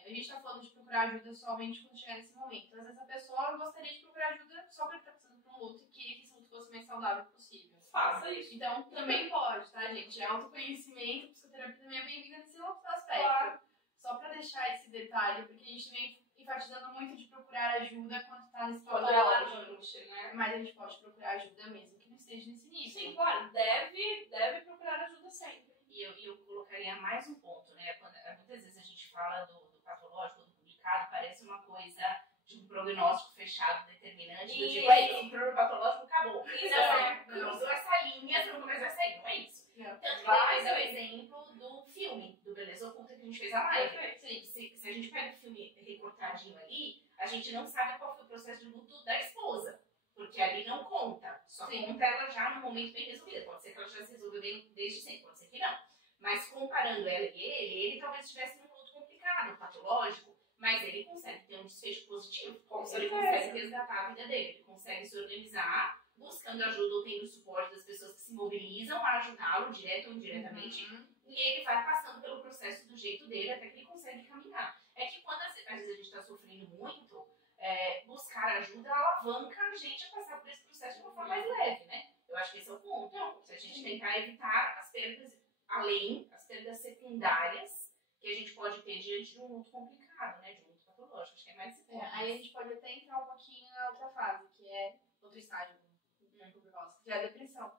A gente está falando de procurar ajuda somente quando chegar nesse momento. Às vezes a pessoa gostaria de procurar ajuda só porque está passando por um luto e queria que esse luto fosse mais saudável possível. Faça isso. Então também pode, tá, gente? Autoconhecimento, psicoterapia também é bem-vinda nesse outro aspecto. Claro. Só para deixar esse detalhe, porque a gente vem enfatizando muito de procurar ajuda quando está nesse patológico, né? Mas a gente pode procurar ajuda mesmo que não esteja nesse nível. Sim, claro, deve procurar ajuda sempre. E eu colocaria mais um ponto, né? Muitas vezes a gente fala do patológico, do complicado, parece uma coisa de um prognóstico fechado, determinante, do tipo, aí, o problema patológico acabou. Cruzou essa linha, você nunca mais vai sair, não é isso. Tanto que vai ser o exemplo do filme, do Beleza Oculta, que a gente fez a live. Se a gente pega o filme recortadinho ali, a gente não sabe qual foi o processo de luto da esposa. Porque ali não conta. Só conta ela já no momento bem resolvida. Pode ser que ela já se resolveu bem desde sempre, pode ser que não. Mas comparando ela e ele talvez estivesse num luto complicado, patológico, mas ele consegue ter um desfecho positivo. Ele consegue resgatar a vida dele, ele consegue se organizar, buscando ajuda ou tendo suporte das pessoas que se mobilizam a ajudá-lo, direto ou indiretamente, e ele vai passando pelo processo do jeito dele até que ele consegue caminhar. É que quando às vezes a gente está sofrendo muito, buscar ajuda alavanca a gente a passar por esse processo de uma forma mais leve, né? Eu acho que esse é o ponto. Então, se a gente tentar evitar as perdas, as perdas secundárias que a gente pode ter diante de um luto complicado, né? De um luto patológico. Acho que é mais esse ponto. Aí a gente pode até entrar um pouquinho na outra fase, que é outro estágio que é a depressão.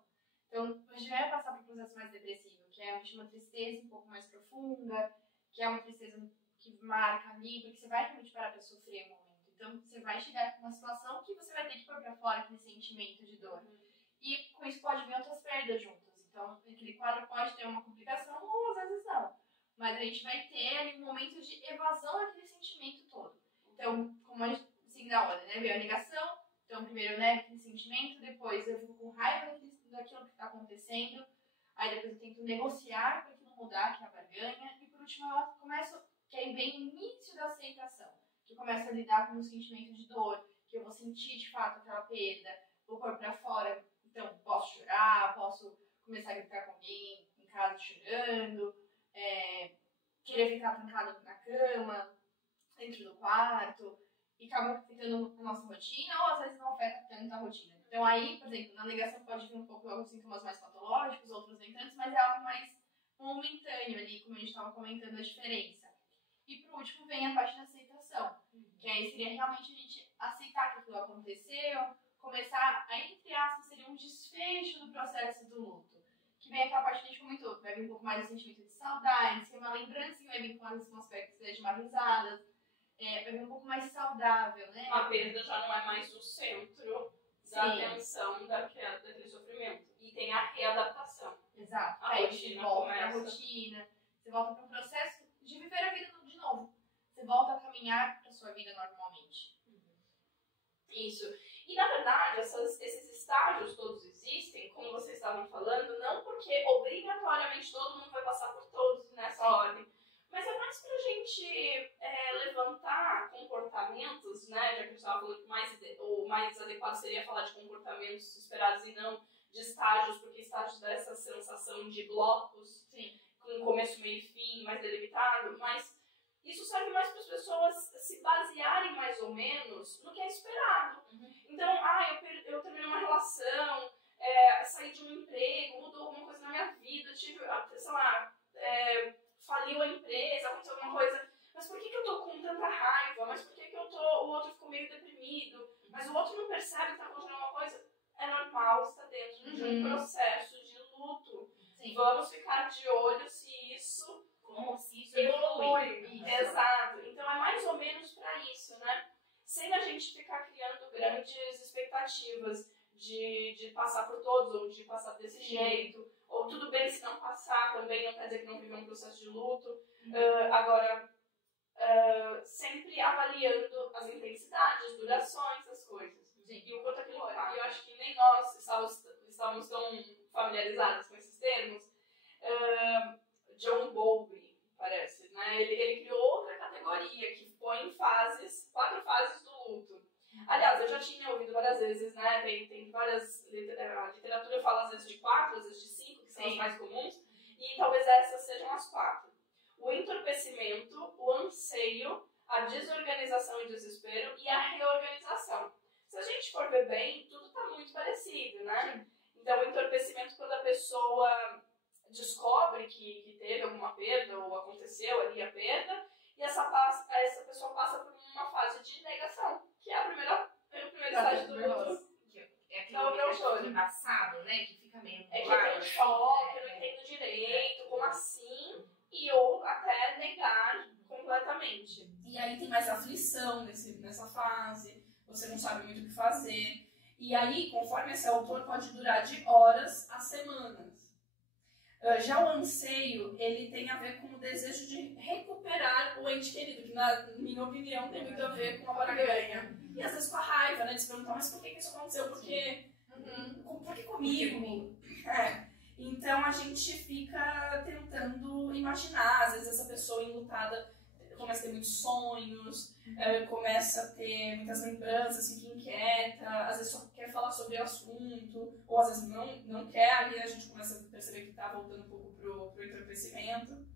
Então, a gente vai passar por um processo mais depressivo, que é uma tristeza um pouco mais profunda, que é uma tristeza que marca ali, porque você vai realmente parar para sofrer um momento. Então, você vai chegar numa situação que você vai ter que pôr para fora aquele sentimento de dor. E com isso pode vir outras perdas juntas. Então, aquele quadro pode ter uma complicação ou às vezes não. Mas a gente vai ter ali um momento de evasão daquele sentimento todo. Então, como a gente segue na ordem, né? Veio a negação, então primeiro eu nego aquele sentimento, depois eu fico com raiva daquilo que está acontecendo, aí depois eu tento negociar para aquilo mudar, que é a barganha, e por último eu começo, que aí aí vem o início da aceitação, que eu começo a lidar com o sentimento de dor, que eu vou sentir de fato aquela perda, vou pôr pra fora, então posso chorar, posso começar a gritar com alguém em casa chorando, querer ficar trancado na cama, dentro do quarto, e acaba afetando a nossa rotina, ou às vezes não afeta tanto a rotina. Então aí, por exemplo, na negação pode vir um pouco alguns sintomas mais patológicos, outros nem tantos, mas é algo mais momentâneo ali, como a gente estava comentando a diferença. E por último vem a parte da aceitação, que aí seria realmente a gente aceitar que aquilo aconteceu, começar a, entre aspas, seria um desfecho do processo do luto. Que vem aquela parte que a gente comentou, vai vir um pouco mais do sentimento de saudades, que é uma lembrança que vai vir com aspectos de uma risada, vai vir um pouco mais saudável, né? A perda já não é mais o centro da atenção daquele sofrimento. E tem a readaptação. Exato. A aí rotina você volta começa. para a rotina, você volta para o processo de viver a vida de novo. Você volta a caminhar para a sua vida normalmente. Isso. E, na verdade, esses estágios todos existem, como vocês estavam falando, não porque obrigatoriamente todo mundo vai passar por todos nessa ordem, mas é mais pra gente levantar comportamentos, né, já que a gente estava falando que o mais adequado seria falar de comportamentos esperados e não de estágios, porque estágios dá essa sensação de blocos, Sim. com começo, meio e fim, mais delimitado, mas isso serve mais para as pessoas se basearem mais ou menos no que é esperado. Então, eu terminei uma relação, saí de um emprego, mudou alguma coisa na minha vida, tive, sei lá, faliu a empresa, aconteceu alguma coisa, mas por que eu tô com tanta raiva? Mas por que o outro ficou meio deprimido? Mas o outro não percebe que tá acontecendo alguma coisa? É normal, está dentro de um processo de luto. Sim. Vamos ficar de olho se isso evolui. Exato. Então é mais ou menos para isso, né? Sem a gente ficar criando grandes expectativas de passar por todos, ou de passar desse jeito, ou tudo bem se não passar também, não quer dizer que não vive um processo de luto. Agora, sempre avaliando as intensidades, durações das coisas. Sim. E o quanto aquilo é. E eu acho que nem nós estávamos tão familiarizados com esses termos. John Bowlby, parece, né? Ele criou outra categoria que põe 4 fases do luto. Aliás, eu já tinha ouvido várias vezes, né? Tem várias. A literatura fala às vezes de 4, às vezes de 5, que são as mais comuns, e talvez essas sejam as 4. O entorpecimento, o anseio, a desorganização e desespero e a reorganização. Se a gente for ver bem, tudo está muito parecido, né? Então, o entorpecimento, quando a pessoa descobre que teve alguma perda ou aconteceu ali a perda, e essa pessoa passa por uma fase de negação, que é o primeiro estágio do luto. É aquele embaçado, né? Que fica meio que tem um choque, eu não entendo direito, como assim? Ou até negar completamente. E aí tem mais aflição nessa fase, você não sabe muito o que fazer. E aí, conforme esse autor, pode durar de horas a semanas. Já o anseio, ele tem a ver com o desejo de recuperar o ente querido, que na minha opinião tem muito a ver com a barganha. E às vezes com a raiva, né, de se perguntar, mas por que isso aconteceu? Por que comigo? Então a gente fica tentando imaginar, às vezes essa pessoa enlutada começa a ter muitos sonhos, começa a ter muitas lembranças, fica inquieta, às vezes só quer falar sobre o assunto, ou às vezes não quer, aí a gente começa a perceber que está voltando um pouco pro entorpecimento.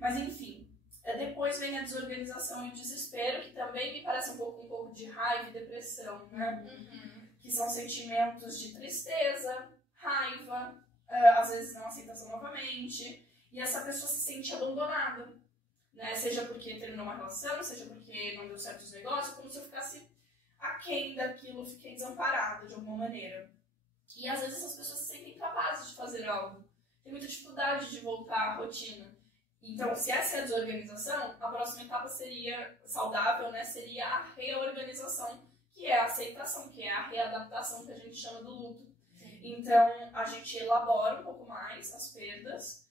Mas enfim, depois vem a desorganização e o desespero, que também me parece um pouco de raiva e depressão, né? Que são sentimentos de tristeza, raiva, às vezes não aceitação novamente, e essa pessoa se sente abandonada. Né? Seja porque terminou uma relação, seja porque não deu certo os negócios, como se eu ficasse aquém daquilo, fiquei desamparada de alguma maneira. E às vezes essas pessoas se sentem incapazes de fazer algo, tem muita dificuldade de voltar à rotina. Então, se essa é a desorganização, a próxima etapa seria saudável, né? Seria a reorganização, que é a aceitação, que é a readaptação que a gente chama do luto. Então, a gente elabora um pouco mais as perdas,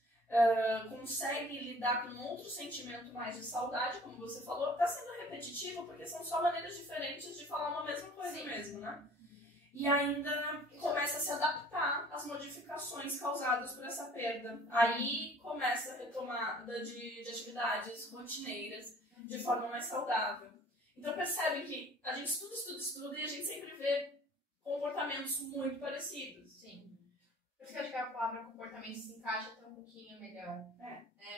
consegue lidar com outro sentimento mais de saudade, como você falou. Está sendo repetitivo porque são só maneiras diferentes de falar uma mesma coisa mesmo, né? E ainda começa a se adaptar às modificações causadas por essa perda. Aí começa a retomada de atividades rotineiras, de forma mais saudável. Então percebe que a gente estuda e a gente sempre vê comportamentos muito parecidos. Sim. Por isso que eu acho que a palavra comportamento se encaixa até um pouquinho melhor.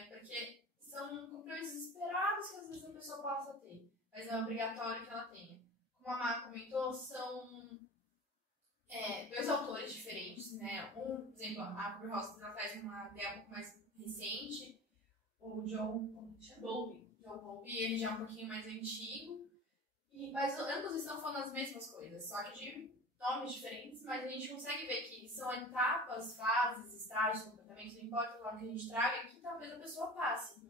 Porque são comportamentos esperados que às vezes a pessoa possa ter, mas não é obrigatório que ela tenha. Como a Má comentou, são dois autores diferentes, né? Por exemplo, a Kubler-Ross traz uma ideia um pouco mais recente, o John Bowlby, ele já é um pouquinho mais antigo, mas ambos estão falando as mesmas coisas, só que de nomes diferentes, mas a gente consegue ver que são etapas, fases, estágios, comportamentos, não importa o lado que a gente traga, que talvez a pessoa passe.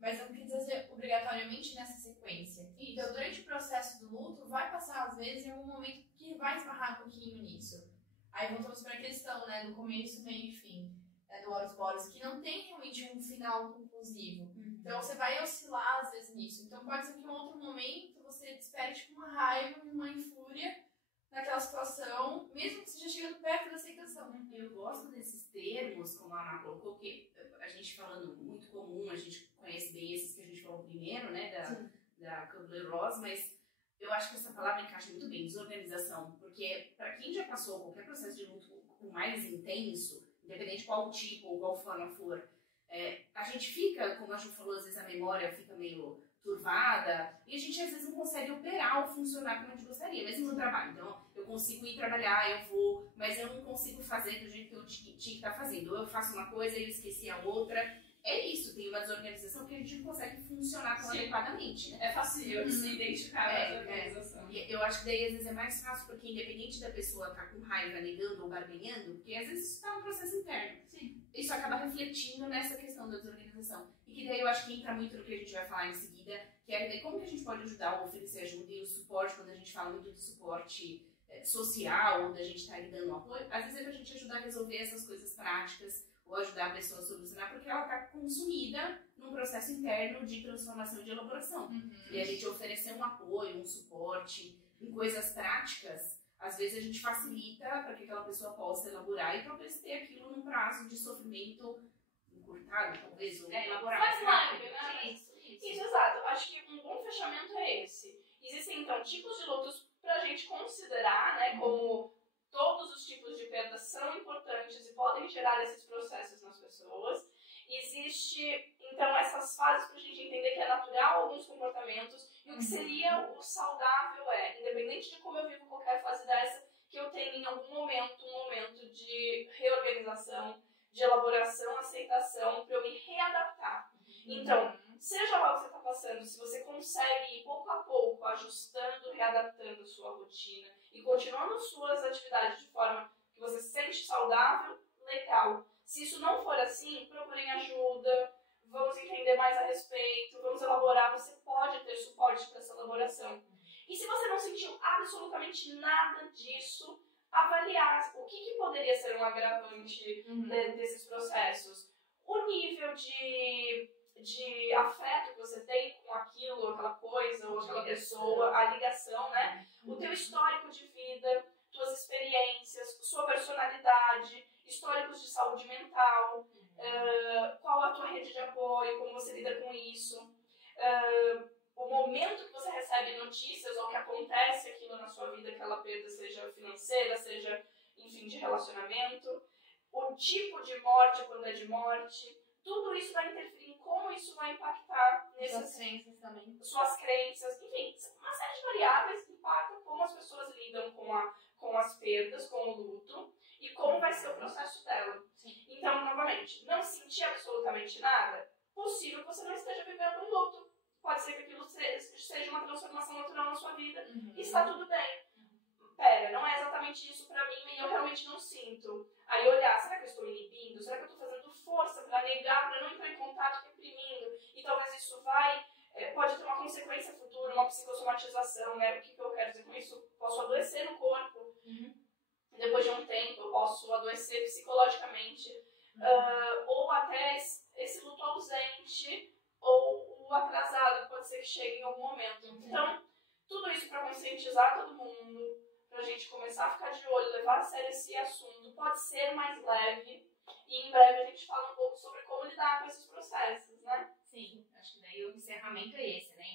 Mas não quer dizer obrigatoriamente nessa sequência. Então, durante o processo do luto, vai passar, às vezes, em algum momento que vai esbarrar um pouquinho nisso. Aí voltamos para a questão, né, do começo, meio e fim, do Horus Boreas, que não tem realmente um final conclusivo. Então, você vai oscilar, às vezes, nisso. Então, pode ser que em um outro momento você desperte uma raiva, uma infúria naquela situação, mesmo que você já chegando perto da aceitação. Eu gosto desses termos, como a Ana colocou, que a gente falando muito comum, a gente conhece bem esses que a gente falou primeiro, né, da Kubler-Ross, mas eu acho que essa palavra encaixa muito bem, desorganização, porque para quem já passou qualquer processo de luto mais intenso, independente qual tipo ou qual forma for, a gente fica, como a Ju falou, às vezes a memória fica meio turvada e a gente às vezes não consegue operar ou funcionar como a gente gostaria, mesmo no trabalho. Então, eu consigo ir trabalhar, eu vou, mas eu não consigo fazer do jeito que eu tinha que estar fazendo. Ou eu faço uma coisa e eu esqueci a outra. É isso, tem uma desorganização que a gente não consegue funcionar tão adequadamente. Né? É fácil de se identificar a desorganização. E eu acho que daí às vezes é mais fácil, porque independente da pessoa estar com raiva, negando ou barganhando, porque às vezes isso está um processo interno. Sim. Isso acaba refletindo nessa questão da desorganização. E que daí eu acho que entra muito no que a gente vai falar em seguida, que é como que a gente pode ajudar ou oferecer ajuda e o suporte, quando a gente fala muito de suporte social, ou da gente estar lhe dando apoio, às vezes é pra gente ajudar a resolver essas coisas práticas, ou ajudar a pessoa a solucionar, porque ela está consumida num processo interno de transformação e de elaboração. E a gente oferecer um apoio, um suporte em coisas práticas, às vezes a gente facilita para que aquela pessoa possa elaborar e talvez ter aquilo num prazo de sofrimento encurtado, talvez, ou elaborado. Mais leve, né? Isso, exato. Acho que um bom fechamento é esse. Existem, então, tipos de lutos pra gente considerar, né, como todos os tipos de perda são importantes e podem gerar esses processos nas pessoas. Existe, então, essas fases pra gente entender que é natural alguns comportamentos e o que seria o saudável independente de como eu vivo qualquer fase dessa, que eu tenha em algum momento um momento de reorganização, de elaboração, aceitação, para eu me readaptar. Então, seja lá o que você está passando, se você consegue ir pouco a pouco ajustando, readaptando a sua rotina e continuando suas atividades de forma que você se sente saudável, legal. Se isso não for assim, procurem ajuda, vamos entender mais a respeito, vamos elaborar, você pode ter suporte para essa elaboração. E se você não sentiu absolutamente nada disso, avaliar o que poderia ser um agravante desses processos. O nível de afeto que você tem com aquilo, aquela coisa, ou aquela pessoa, a ligação, né? O teu histórico de vida, tuas experiências, sua personalidade, históricos de saúde mental, qual a tua rede de apoio, como você lida com isso, o momento que você recebe notícias ou que acontece aquilo na sua vida, aquela perda, seja financeira, seja, enfim, de relacionamento, o tipo de morte, quando é de morte, tudo isso vai interferir em como isso vai impactar Suas crenças também. Suas crenças, enfim, uma série de variáveis que impactam como as pessoas lidam com as perdas, com o luto e como vai ser o processo dela. Sim. Então, novamente, não sentir absolutamente nada, possível que você não esteja vivendo um luto. Pode ser que aquilo seja uma transformação natural na sua vida e está tudo bem. Pera, não é exatamente isso pra mim e eu realmente não sinto. Aí olhar, será que eu estou inibindo? Será que eu estou fazendo força pra negar, pra não entrar em contato, reprimindo? E talvez isso pode ter uma consequência futura, uma psicossomatização, né? O que eu quero dizer com isso? Posso adoecer no corpo. Depois de um tempo, eu posso adoecer psicologicamente. Ou até esse luto ausente ou o atrasado, pode ser que chegue em algum momento. Então, tudo isso para conscientizar todo mundo, pra gente começar a ficar de olho, levar a sério esse assunto, pode ser mais leve e em breve a gente fala um pouco sobre como lidar com esses processos, né? Sim, acho que daí o encerramento é esse, né?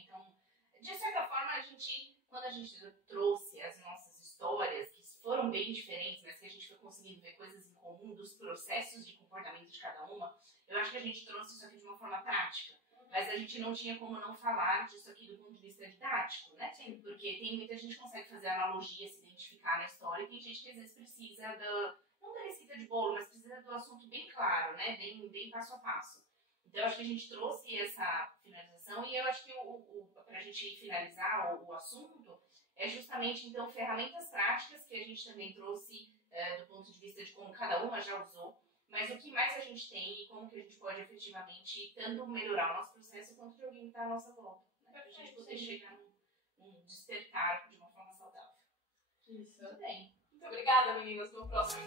De certa forma, quando a gente trouxe as nossas histórias, que foram bem diferentes, mas que a gente foi conseguindo ver coisas em comum dos processos de comportamento de cada uma, eu acho que a gente trouxe isso aqui de uma forma prática. Mas a gente não tinha como não falar disso aqui do ponto de vista didático, né? Porque tem muita gente que consegue fazer analogia, se identificar na história, e tem gente que às vezes precisa não da receita de bolo, mas precisa do assunto bem claro, né? Bem passo a passo. Então, eu acho que a gente trouxe essa finalização, e eu acho que para a gente finalizar o assunto, é justamente, então, ferramentas práticas que a gente também trouxe do ponto de vista de como cada uma já usou, mas o que mais a gente tem e como que a gente pode efetivamente tanto melhorar o nosso processo quanto de alguém que está à nossa volta, né? Para a gente poder chegar num despertar de uma forma saudável. Isso. Tudo bem. Muito obrigada, meninas. No próximo.